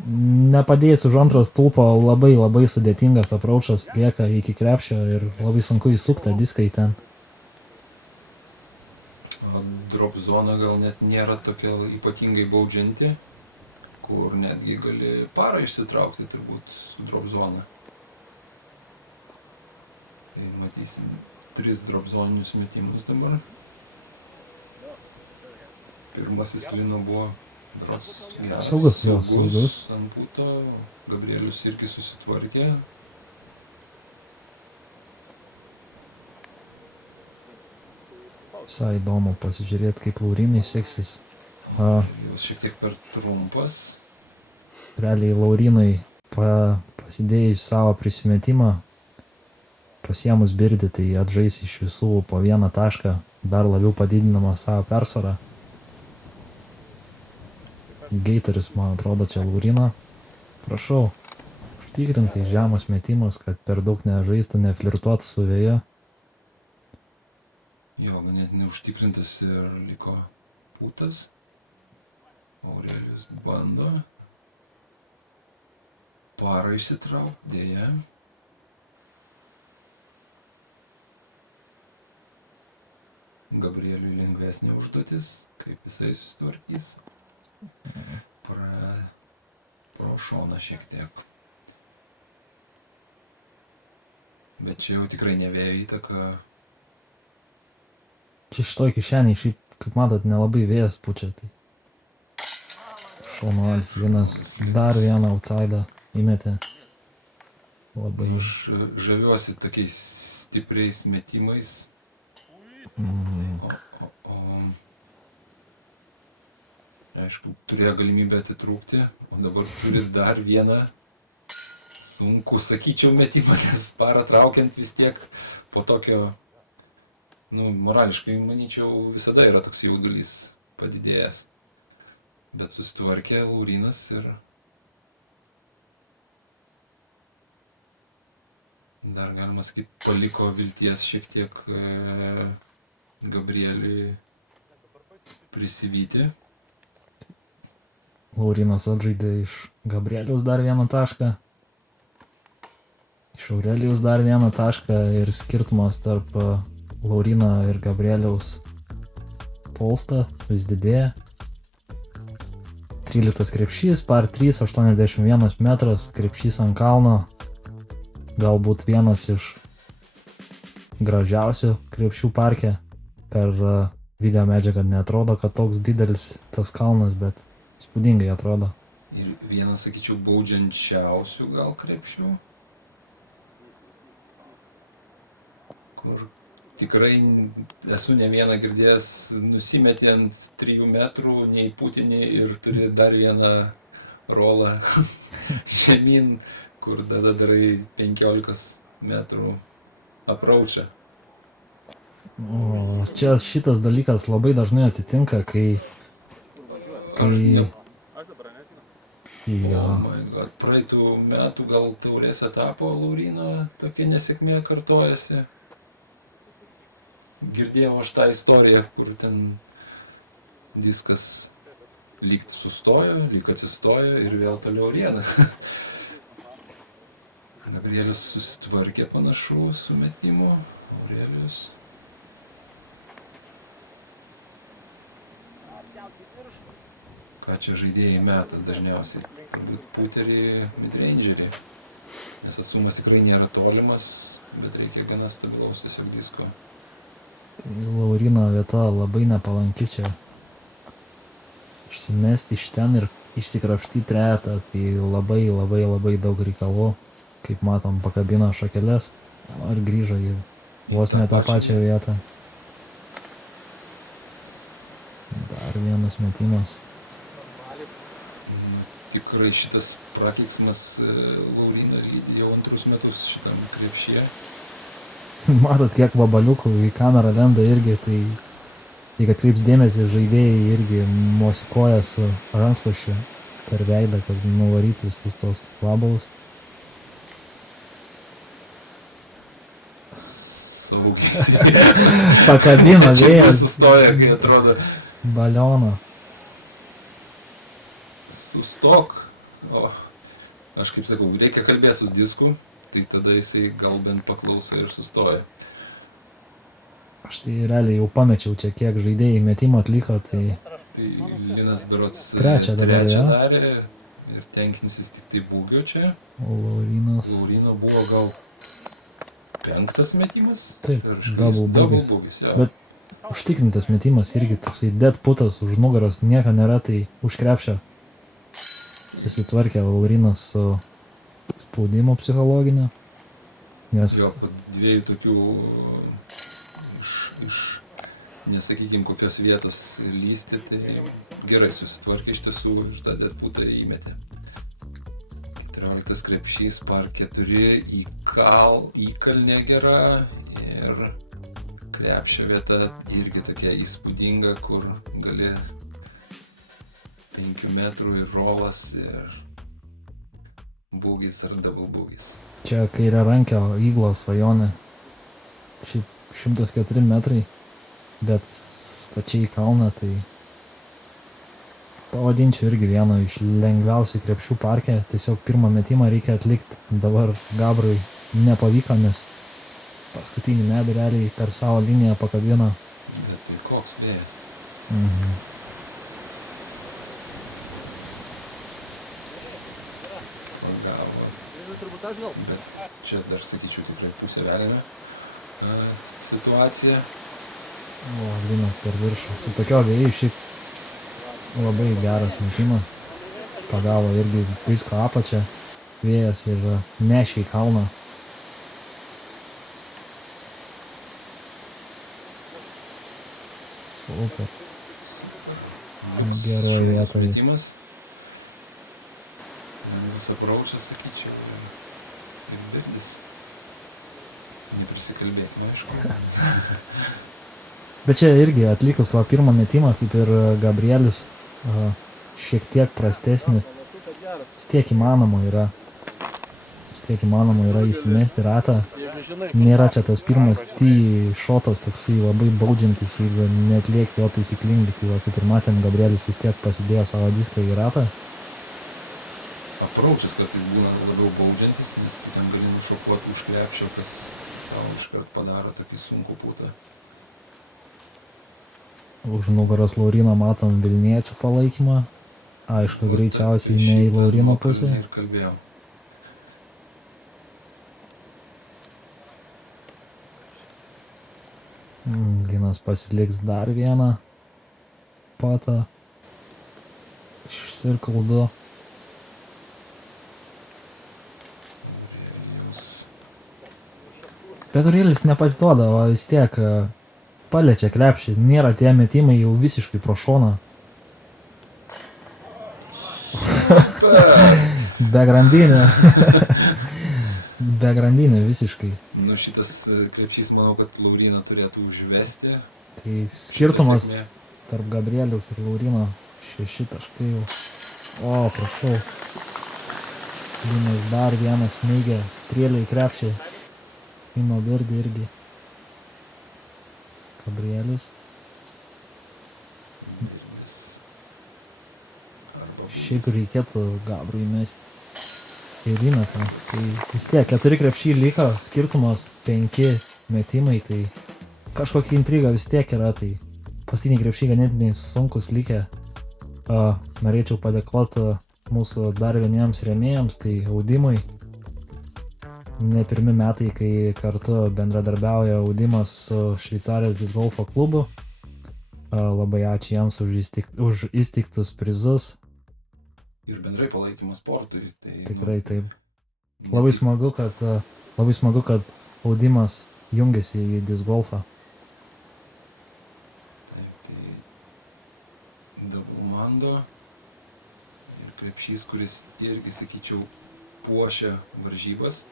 Nepadėjus už antro stulpo labai sudėtingas approachas lieka iki krepšio ir labai sunku įsukti diską į ten. Drop zona gal net nėra tokia ypatingai baudžianti, kur netgi gali parą išsitraukti turbūt su drop zona. Tai matysim 3 drop zoninius metimus dabar. Pirmasis Lino buvo geras, saugus. Ant puto, Gabrielius irgi susitvarkė. Visai įdomu pasižiūrėti, kaip Laurynai seksis. Jūs šiek tiek per trumpas. Realiai Laurynai pasidėjus savo prisimetimą, pasiėmus birdį, tai atžais iš visų po vieną tašką, dar labiau padidinama savo persvarą. Geiteris, man atrodo, čia Lauryną. Prašau, užtikrintai žemas metimas, kad per daug nežaistų, neflirtuotų su vėju. Jo, ganėtinai užtikrintas ir liko putas. Aurelijus bando. Parą išsitraukti, dėja. Gabrieliui lengvesnė užduotis, kaip jisai susitvarkys. Pro šoną šiek tiek. Bet čia jau tikrai ne vėjo įtaka. Čia šitoj kišeniai, šiaip, kaip matot, nelabai vėjas pučia. Tai šaunuolis vienas, dar vieną outsidą įmetė. Labai. Aš žaviuosi tokiais stipriais metimais. Aišku, turėjo galimybę atitrūkti, o dabar turi dar vieną sunku, sakyčiau, metimą, nes parą traukiant vis tiek po tokio, morališkai, manyčiau, visada yra toks jaudulys padidėjęs. Bet susitvarkė Laurynas ir dar galima sakyti, paliko vilties šiek tiek Gabrieliui prisivyti. Laurynas atžaidė iš Gabrieliaus dar vieną tašką. Iš Aurelijaus dar vieną tašką ir skirtumas tarp Lauryno ir Gabrieliaus tolsta, vis didėja. 13 krepšys, par 3, 81 metras, krepšys ant kalno. Galbūt vienas iš gražiausių krepšių parke. Per video medžiagą neatrodo, kad toks didelis tas kalnas, bet spūdingai atrodo. Ir vienas, sakyčiau, baudžiančiausių gal krepšių, kur tikrai esu ne vieną girdėjęs, nusimetė ant 3 metrų, neįputinį ir turi dar vieną rolą žemyn, kur tada darai 15 metrų apraučą. O čia šitas dalykas labai dažnai atsitinka, kai Oh my God. Praeitų metų gal taurės etapo Lauryno tokia nesėkmė kartojasi. Girdėjau aš tą istoriją, kur ten diskas lyg sustojo, lyg atsistojo ir vėl toliau rieda. Gabrielius susitvarkė panašu su metimu. Aurelijus. Ką čia žaidėjai metas dažniausiai? Turbūt puterį midrangerį. Nes atstumas tikrai nėra tolimas, bet reikia gana stabilaus tiesiog disko. Tai Lauryno vieta labai nepalanki čia. Išsimesti iš ten ir išsikrapštyti trejetą, tai labai daug reikalų. Kaip matom, pakabino šakeles ir grįžo į vos ne tą pačią vietą. Dar vienas metimas. Tikrai šitas prakeiksmas Lauryną lydi jau antrus metus šitam krepšyje. Matot, kiek vabaliukų į kamerą lenda irgi, tai jeigu atkreips dėmesį, žaidėjai irgi mosikuoja su rankšluosčiu per veidą, kad nuvaryti visus tos vabalus. Saugiai. Pakabino Čia vėjas sustoja, kai atrodo balioną. sustok. O, aš kaip sakau, reikia kalbėti su disku, tai tada jisai gal bent paklauso ir sustoja. Aš tai realiai jau pamečiau čia, kiek žaidėjai metimą atliko, tai Tai Linas berods Trečią dabar, ja. darė ir tenkinsis tik tai Būgio čia. Laurynas. Lauryno buvo gal 5 metimas? Taip, Ir double double bogis. bogis, ja. Bet užtikrintas metimas irgi toksai dead putas už nugaros, nieko nėra, tai už krepšio. Susitvarkė Laurynas su spaudimu psichologinio. Nes Jo, po 2 tokių iš nesakykim kokios vietos lysti, tai gerai susitvarkė iš tiesų ir tą deadputą įmetė. 14 krepšys, par 4, įkalnė gera ir krepšio vieta irgi tokia įspūdinga, kur gali 5 metrų ir rolas ir būgis ar double būgis. čia kairė rankio įglos svajonė. Šiaip 104 metrai, bet stačiai kalną, tai pavadinčiau irgi vieno iš lengviausių krepšių parke. Tiesiog pirmą metimą reikia atlikti. Dabar Gabrui nepavyko, nes paskutinį medį realiai per savo liniją pakabino. Bet tai koks vėjas. Pagavo. Bet čia dar sakyčiau tikrai pusė velnio situacija. O, Linas per viršų. Su tokio vėjų šiaip labai geras metimas. Pagavo irgi disko apačią. Vėjas ir nešė į kalną. Super. Geroj vietoj. Metimas. Visą praučą, sakyčiau, ir dirblis. Neprisikalbėk, aišku. Bet čia irgi atlikus va pirmą metimą, kaip ir Gabrielis, šiek tiek prastesnį, vis tiek įmanoma yra įsimesti ratą. Nėra čia tas pirmas šotas toksai labai baudžiantis, jeigu neatlieki jo taisyklingai. Tai va, kaip ir matėm, Gabrielis vis tiek pasidėjo savo diską į ratą. Apraučias, kad tai būna labiau baudžiantis, nes tu ten gali nušokuoti už krepšio, kas tau iškart padaro tokį sunkų putą. Už nugaros Laurino matom Vilniečių palaikymą. Aišku, greičiausiai ne į Laurino pusę. Ir kalbėjom. Linas pasiliks dar vieną patą iš Circle 2. Bet Aurelijus nepasiduoda, o vis tiek paliečia krepšį. Nėra tie metimai jau visiškai pro šoną. Be grandinė. Be grandinė visiškai. Nu šitas krepšys manau, kad Lauriną turėtų užvesti. Tai skirtumas tarp Gabrieliaus ir Laurino 6 taškai jau. O, prašau. Linas dar vienas smeigia strėlė į krepšį. Ima Birdį irgi. Gabrielis. Šiaip reikėtų Gabriui mesti. Ir įmeta. Tai vis tiek 4 krepšiai liko, skirtumas 5 metimai, tai kažkokia intriga vis tiek yra. Tai paskutiniai krepšiai ganėtinai sunkus likę. Norėčiau padėkoti mūsų dar vieniems rėmėjams, tai Audimui. Ne pirmi metai, kai kartu bendradarbiauja Audimas su Šveicarijos discgolfo klubu. Labai ačiū jiems už įsteigtus prizus. Ir bendrai palaikymą sportui. Tai, tikrai taip. Labai smagu, kad Audimas jungiasi į discgolfą. Taip, tai Double Mando. Ir krepšys, kuris irgi, sakyčiau, puošia varžybas.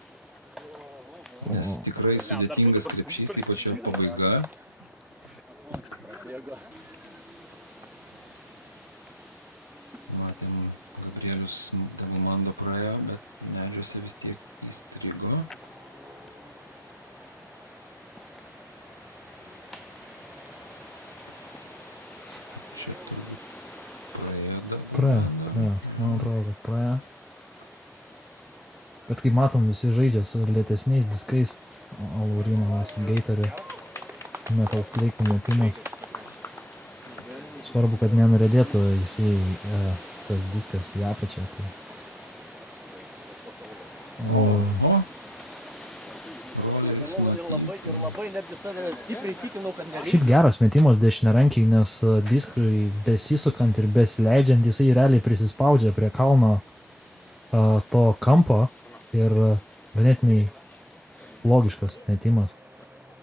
Nes tikrai sudėtingas krepšys, ypač jo pabaiga. Matėm, Gabrielius Double Mando praėjo, bet medžiuose vis tiek įstrigo. Čia praėjo. Man atrodo, kad praėjo. Bet kaip matom, visi žaidžia su lėtesniais diskais. Laurino su Gatoriu. Metal Flake metimas. Svarbu, kad nenurėdėtų jisai tas diskas į apačią. Tai. Šiaip geras metimas dešiniarankiai, nes diskai besisukant ir besileidžiant, jisai realiai prisispaudžia prie kalno to kampo ir ganėtinai logiškas metimas.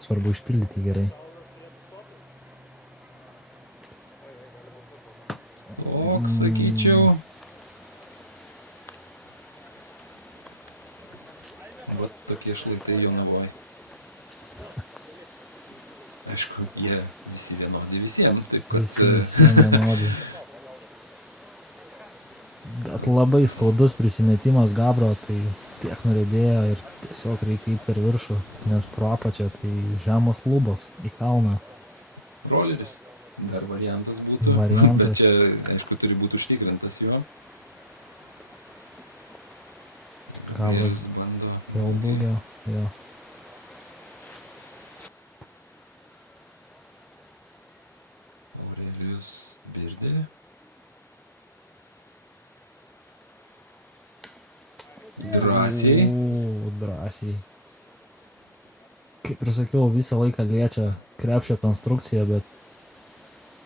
Svarbu išpildyti gerai. Toks, sakyčiau. Vat tokie šlaitai Jonavoj. Aišku, jie visi vienodi visiems. Visi vienodi. Bet labai skaudus prisimetimas Gabro, tai tiek nurėdėjo ir tiesiog reikia įti per viršų, nes pro apačią tai žemos lubos į kalną. Roleris. Dar variantas būtų. Variantas. Bet čia, aišku, turi būti užtikrintas jo. Gabras vėl būgio, jo. Aurelijus Birdė. Drąsiai. Drąsiai. Kaip ir sakiau, visą laiką liečia krepšio konstrukciją, bet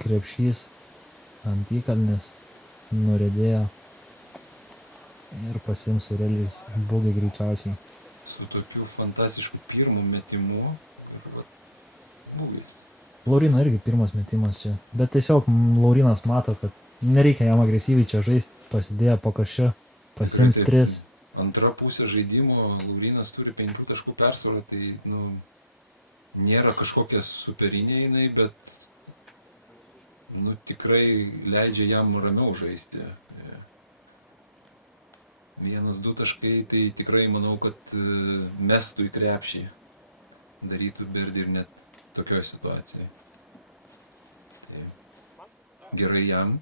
krepšys ant įkalnės nurėdėjo ir pasiims Aurelijus būgai greičiausiai. Su tokiu fantastišku pirmu metimu būgais. Laurino irgi pirmas metimas čia, bet tiesiog Laurinas mato, kad nereikia jam agresyviai čia žaisti, pasidėjo po kašiu, pasiims 3. Antra pusė žaidimo, Laurinas turi 5 taškų persvarą, tai, nėra kažkokia superinė jinai, bet nu, tikrai leidžia jam ramiau žaisti. 1-2 taškai, tai tikrai manau, kad mestų į krepšį, darytų birdį ir net tokioje situacijoje. Tai gerai jam.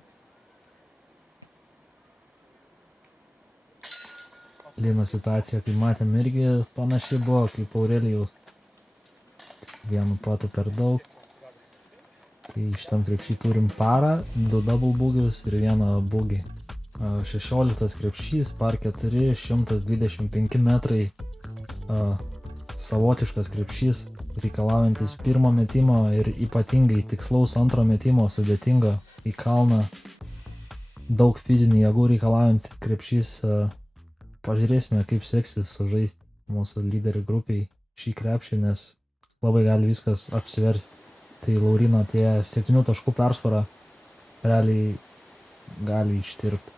Lino situacija, kai matėm, irgi panaši buvo, kaip Aurelijaus. Vienu patu per daug. Tai šitam krepšį turim parą, 2 double būgius ir 1 būgį. 16 krepšys, par 4, 125 metrai. Savotiškas krepšys, reikalaujantis pirmo metimo ir ypatingai tikslaus antro metimo, sudėtingo į kalną. Daug fizinių jėgų reikalaujantis krepšys. Pažiūrėsime, kaip seksis sužaisti mūsų lyderių grupiai šį krepšį, nes labai gali viskas apsiversti. Tai Laurino tie 7 taškų persvara realiai gali ištirpti.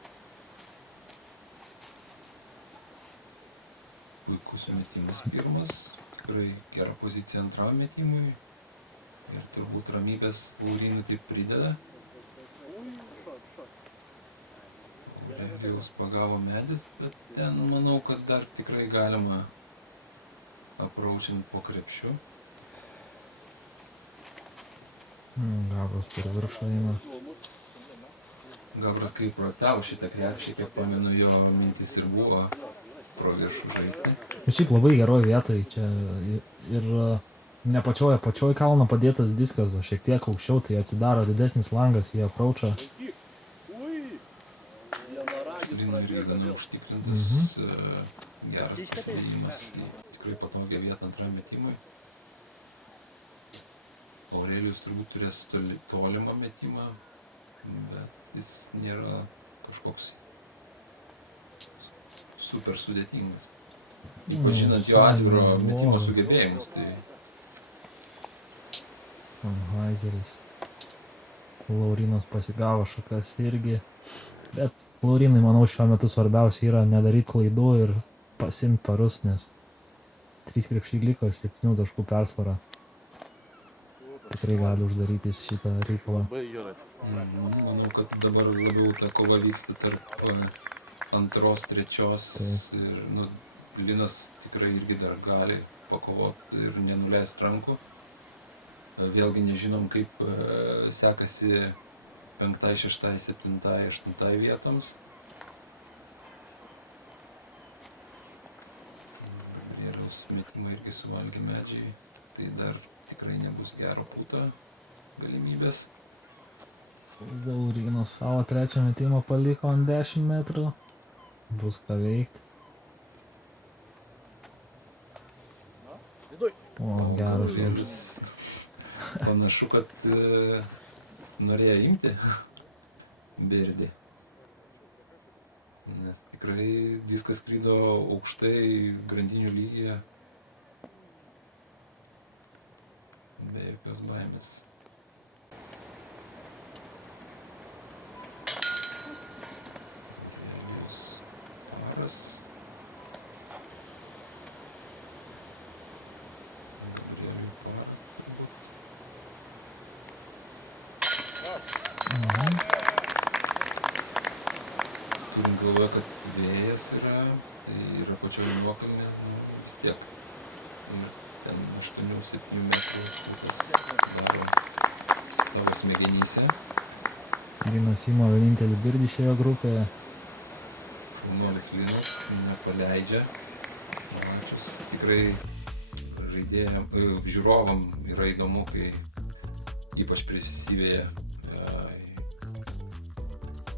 Puikus metimas pirmas, tikrai gera pozicija antram metimui ir turbūt ramybės Laurinui taip prideda. Aurelijaus pagavo medis, bet ten manau, kad dar tikrai galima apraučinti po krepšiu. Gabras per viršų eina. Gabras kaip projektavo šitą krepšį, kiek pamenu, jo mintis ir buvo pro viršų žaisti. Bet šiaip labai geroj vietoj čia ir ne pačioj kalno padėtas diskas, o šiek tiek aukščiau, tai atsidaro didesnis langas į apraučą. Linui irgi gana užtikrintas, geras pasidėjimas, tikrai patogia vieta antram metimui. Aurelijus turbūt turės tolimą metimą, bet jis nėra kažkoks super sudėtingas. Ypač žinant jo atviro metimo sugebėjimus, tai... Anhaizeris. Laurinas pasigavo šakas irgi, bet Laurinai, manau, šiuo metu svarbiausia yra nedaryti klaidų ir pasimti parus, nes 3 krepšiai liko, 7 taškų persvara. Tikrai gali uždaryti šitą reikalą. Manau, kad dabar labiau ta kova vyksta tarp antros, trečios ir Linas tikrai irgi dar gali pakovoti ir nenuleisti rankų. Vėlgi nežinom, kaip sekasi 5, 6, 7, 8 vietoms. Gabrieliaus metimą irgi suvalgė medžiai, tai dar tikrai nebus gero puto galimybės. Laurinas savo 3 metimą paliko ant 10 metrų. Bus ką veikti. O, geras aukštas. Panašu, kad norėjo imti birdį. Nes tikrai diskas skrydo aukštai grandinių lygyje. Be jokios baimės. Paras. Gabrieliui paras turbūt. Turint galvoje, kad vėjas yra, tai yra pačioje nuokalnė, vis tiek. Ten 8-7 metrų daro savo smegenyse. Linas ima vienintelį birdį šioje grupėje. Šaunuolis Linas nepaleidžia. Mačius tikrai žiūrovam yra įdomu, kai ypač prisiveja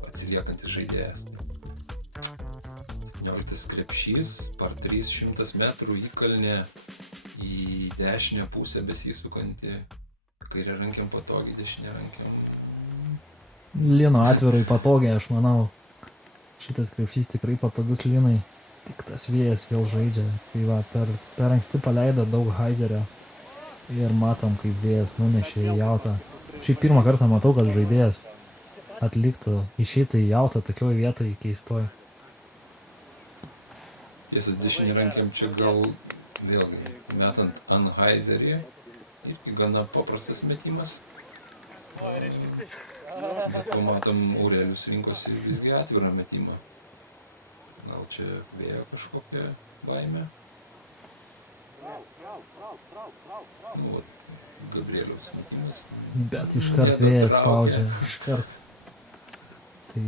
atsiliekantis žaidėjas. 17 krepšys, par 300 metrų įkalnė į dešinę pusę besisukanti, kairė rankiam patogiai, dešinė rankiam. Lino atvirai patogiai, aš manau. Šitas krepšys tikrai patogus Linai. Tik tas vėjas vėl žaidžia. Tai va, per anksti paleido daug haizerio. Ir matom, kaip vėjas nunešė į jautą. Šiaip pirmą kartą matau, kad žaidėjas atliktų, išeitų į jautą tokioj vietoj keistoj. Tiesa, dešinį rankiam čia gal vėlgi metant Anhaizerį, irgi gana paprastas metimas. Bet pamatom, Aurelijus rinkosi visgi atvirą metimą. Gal čia vėjo kažkokia baimė? Nu, Gabrieliaus metimas. Bet iškart vėjas spaudžia, iškart. Tai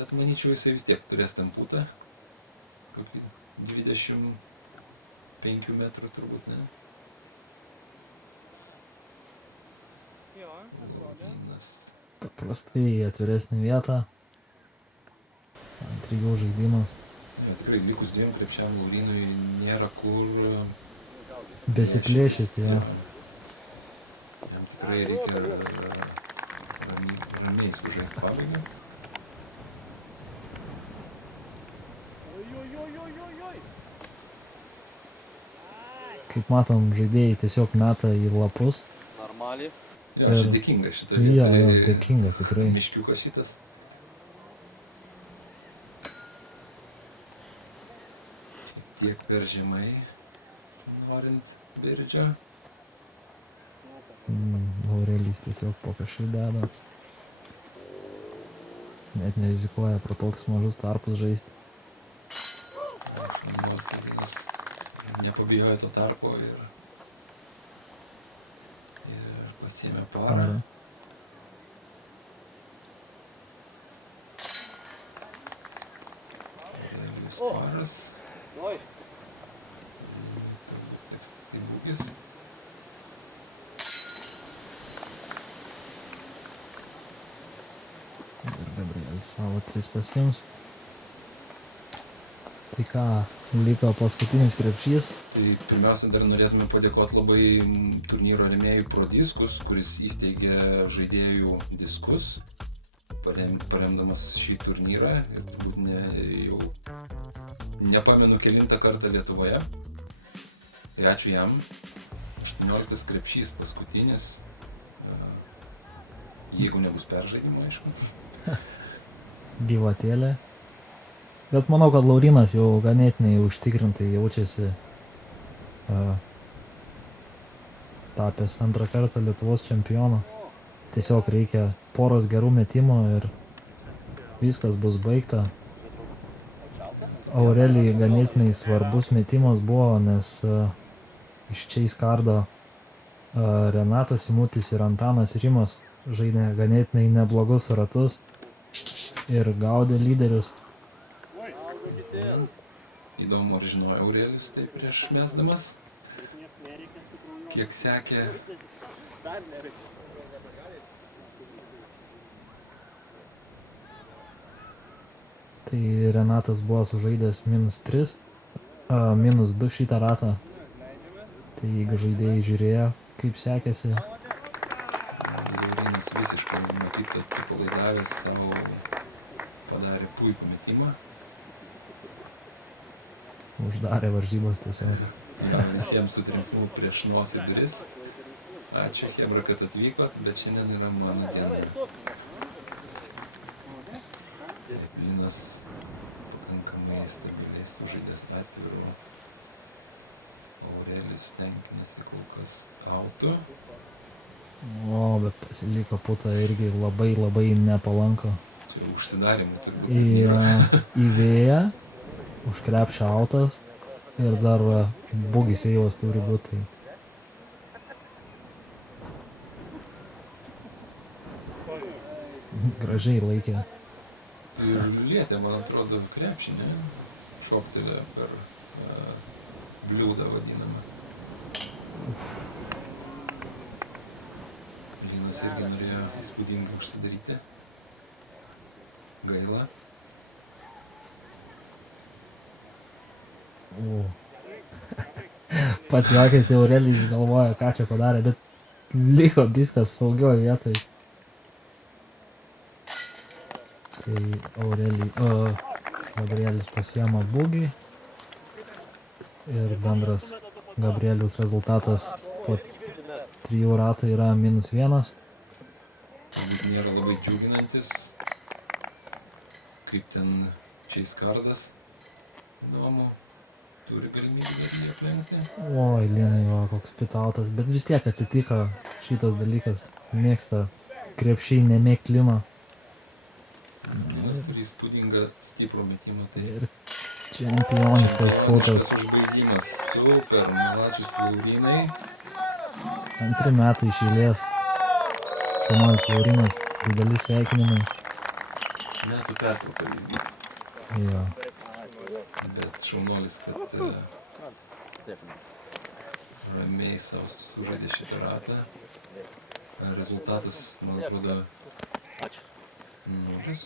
Bet manyčiau, jisai vis tiek turės ten putą. Kokį 25 metrų turbūt, ne? Laurynas. paprastai atviresnė vieta. Ant 3 žaidimas. Ja, tikrai likus 2 krepšiam Laurynui nėra kur Besiplėšyti, jo. Jam tikrai reikia ramiai sužaisti pabaigą. Kaip matom, žaidėjai tiesiog meta į lapus. Normaliai. Ja, aš Ir- dėkinga šitą Jo, vietą. jo, dėkinga tikrai. Miškiukas šitas. Tiek per žemai, norint Virdžio. Aurelijus tiesiog po kažkaip deda. Net nerizikuoja pro tokius mažus tarpus žaisti. Aš manau, kad jis nepabijojo to tarpo ir pasiėmė parą. Parą. Aurelijus paras. Oi. Turbūt tai būgis. Ir Gabrielis savo 3 pasiims. Tai ką, liko paskutinis krepšys. Tai pirmiausia, dar norėtume padėkoti labai turnyro rėmėjui Prodiskus, kuris įsteigė žaidėjų diskus, paremdamas šį turnyrą ir turbūt nepamenu kelintą kartą Lietuvoje. Tai ačiū jam. 18 krepšys paskutinis, jeigu nebus peržaidimo, aišku. Gyvatėlė. Bet manau, kad Laurynas jau ganėtinai užtikrintai jaučiasi tapęs antrą kartą Lietuvos čempionu. Tiesiog reikia poros gerų metimų ir viskas bus baigta. Aurelijui ganėtinai svarbus metimas buvo, nes iš čia įskardo Renatas Simutis ir Antanas Rimas žaidė ganėtinai neblogus ratus ir gaudė lyderius. Įdomu, ar žinojo Aurelijus tai prieš mesdamas, kiek sekė. Tai Renatas buvo sužaidęs -3, -2 šitą ratą. Tai jeigu žaidėjai žiūrėjo, kaip sekėsi, Laurynas visiškai matyt atsipalaidavęs savo padarė puikų metimą. uždarė varžybas tiesiog. Visiems su trenksmu prieš nosį duris. Ačiū, chebra, kad atvykot, bet šiandien yra mano diena. Linas pakankamai stabiliai sužaidęs atvirų. Aurelijus tenkinasi kol kas autu. O, bet pasiliko putą irgi labai nepalanko. Čia užsidarėme turbūt. Į vėją, už krepšio autas ir dar bugis eivas turi būti. Gražiai laikė. Ir lietė, man atrodo, krepšį, ne? Šoktelė per bliūdą vadinamą. Linas irgi norėjo įspūdingai užsidaryti. Gaila. Pats juokėsi Aurelijus, galvoja, ką čia padarė, bet liko viskas saugioje vietoje. Tai Gabrielis pasiema bugį ir bendras Gabrieliaus rezultatas po 3 ratų yra -1. Turbūt nėra labai džiuginantis, kaip ten Chase Cardas, įdomu, turi galimybę dar jį aplenkti. Oi, Linai, koks pitautas, bet vis tiek atsitiko šitas dalykas, mėgsta krepšiai nemėgti Lino. Linas turi įspūdingą stiprų metimą. Ir čempioniškas putas. Užbaigimas. Super, Malačius Laurinai. 2 metai iš eilės. Šaunuolis Laurinas, dideli sveikinimai. Metų pertrauka visgi. Jo. Bet šaunuolis, kad ramiai savo sužaidė šitą ratą. Rezultatas, man atrodo, nulis.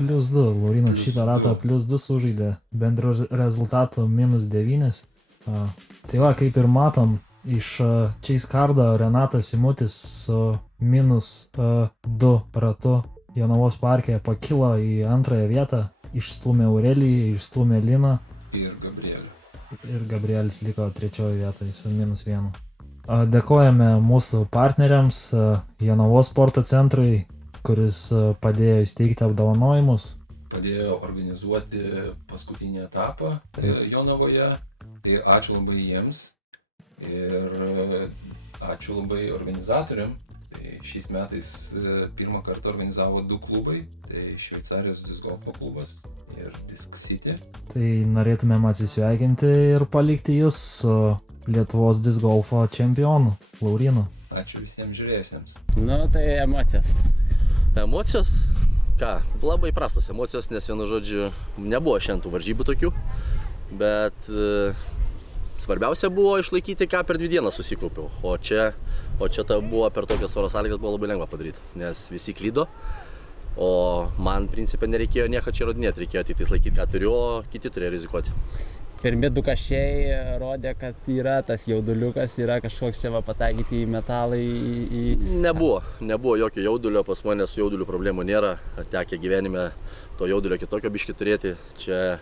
+2. Laurinas šitą ratą +2 sužaidė. Bendro rezultato -9. Tai va, kaip ir matom, iš Chase Cardo Renatas Simutis su -2 ratu Jonavos parke pakilo į antrąją vietą. Išstūmė Aurelijį, išstūmė Liną. Ir Gabrielių. Ir Gabrielis liko 3 vietoje su -1. Dėkojame mūsų partneriams Jonavos sporto centrui, kuris padėjo įsteigti apdovanojimus. Padėjo organizuoti paskutinį etapą Jonavoje. Tai ačiū labai jiems. Ir ačiū labai organizatoriam. Tai šiais metais pirmą kartą organizavo 2 klubai. Tai Šveicarijos discgolfo klubas ir Disc City. Tai norėtumėm atsisveikinti ir palikti jūs su Lietuvos discgolfo čempionu Laurinu. Ačiū visiems žiūrėjusiems. Nu, tai emocijos. Emocijos? Ką, labai prastos emocijos, nes vienu žodžiu nebuvo šiandien tų varžybų tokių. Bet svarbiausia buvo išlaikyti, ką per 2 dienas susikaupiau. O čia tai buvo per tokias oro sąlygas buvo labai lengva padaryti, nes visi klydo. O man principė nereikėjo nieko čia įrodinėti, reikėjo tik laikyti, ką turiu, o kiti turėjo rizikuoti. Pirmi 2 kaščiai rodė, kad yra tas jauduliukas, yra kažkoks čia pataikyti į metalą Nebuvo jokio jaudulio, pas mane su jauduliu problemų nėra. Tekę gyvenime to jaudulio kitokio biškį turėti. Čia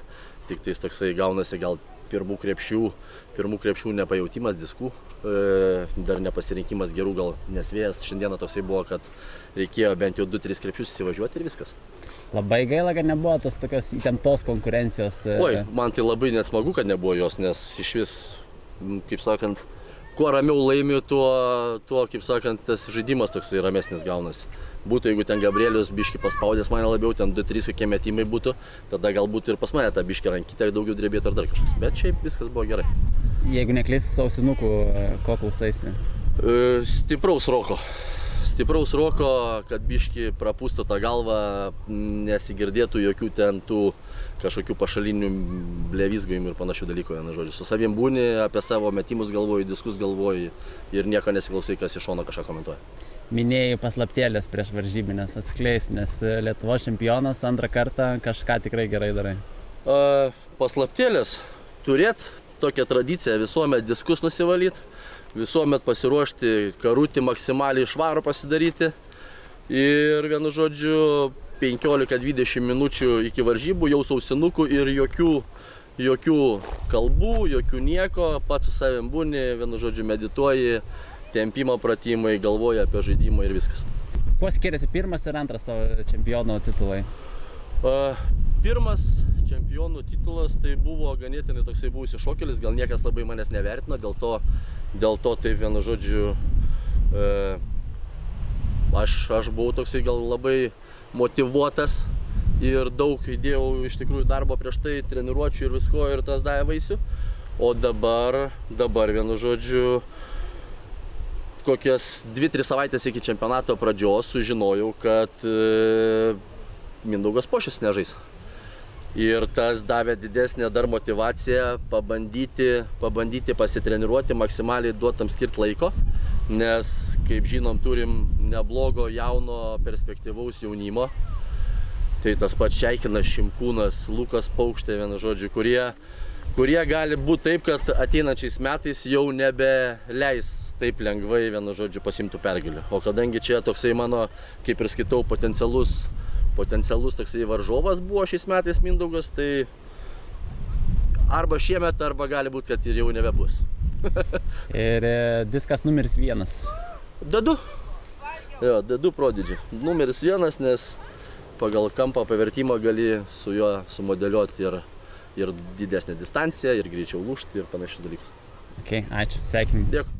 tik tais toksai gaunasi gal pirmų krepšių nepajautimas diskų, dar nepasirinkimas gerų gal, nes vėjas šiandieną toksai buvo, kad reikėjo bent jau 2-3 krepšius įsivažiuoti ir viskas. Labai gaila, kad nebuvo tos tokios įtemptos konkurencijos. Oi, man tai labai net smagu, kad nebuvo jos, nes iš vis, kaip sakant, kuo ramiau laimiu, tuo kaip sakant, tas žaidimas toksai ramesnis gaunasi. Būtų, jeigu ten Gabrielius biškį paspaudęs mane labiau, ten 2-3 kokie metimai būtų, tada galbūt ir pas mane tą biškį rankytę daugiau drebėtų ar dar kažkas. Bet šiaip viskas buvo gerai. Jeigu neklysiu su ausinuku, ko klausaisi? Stipraus roko, kad biškį prapūstų tą galvą, nesigirdėtų jokių ten tų kažkokių pašalinių blevizgojimų ir panašių dalykų, vienu žodžiu. Su savim būni, apie savo metimus galvoji, diskus galvoji ir nieko nesiklausai, kas iš šono kažką komentuoja. Minėjai paslaptėlės prieš varžybinės, atskleis, nes Lietuvos čempionas 2 kartą kažką tikrai gerai darai. Paslaptėlės turėt tokią tradiciją visuomet diskus nusivalyti, visuomet pasiruošti karutį maksimaliai švarų pasidaryti ir vienu žodžiu 15-20 minučių iki varžybų jau su ausinukų ir jokių kalbų, jokių nieko, pats su savim būni, vienu žodžiu medituoji, tempimo pratimai, galvoji apie žaidimą ir viskas. Kuo skiriasi pirmas ir antras tavo čempiono titulai? Pirmas čempionų titulas tai buvo ganėtinai toksai buvusi šokelis, gal niekas labai manęs nevertino, dėl to taip vienu žodžiu aš buvau toksai gal labai motyvuotas ir daug įdėjau iš tikrųjų darbo prieš tai, treniruočių ir visko ir tas davė vaisių. O dabar vienu žodžiu kokias 2-3 savaitės iki čempionato pradžios sužinojau, kad Mindaugas Pošius nežais. Ir tas davė didesnę dar motyvaciją pabandyti pasitreniruoti, maksimaliai duotam skirti laiko, nes, kaip žinom, turim neblogo jauno perspektyvaus jaunimo. Tai tas pats Šeikinas, Šimkūnas, Lukas Paukštė, vienu žodžiu, kurie gali būti taip, kad ateinančiais metais jau nebeleis taip lengvai, vienu žodžiu, pasimtų pergalę. O kadangi čia toksai mano, kaip ir skaitau, potencialus toksai varžovas buvo šiais metais Mindaugas, tai arba šiemet, arba gali būti, kad ir jau nebebus. Ir diskas numeris 1. D2. Jo, D2 Prodigy. Numeris 1, nes pagal kampą pavertimą gali su juo sumodeliuoti ir didesnę distanciją, ir greičiau lūžti ir panašius dalykus. Ok, ačiū, sveikinimai. Dėkui.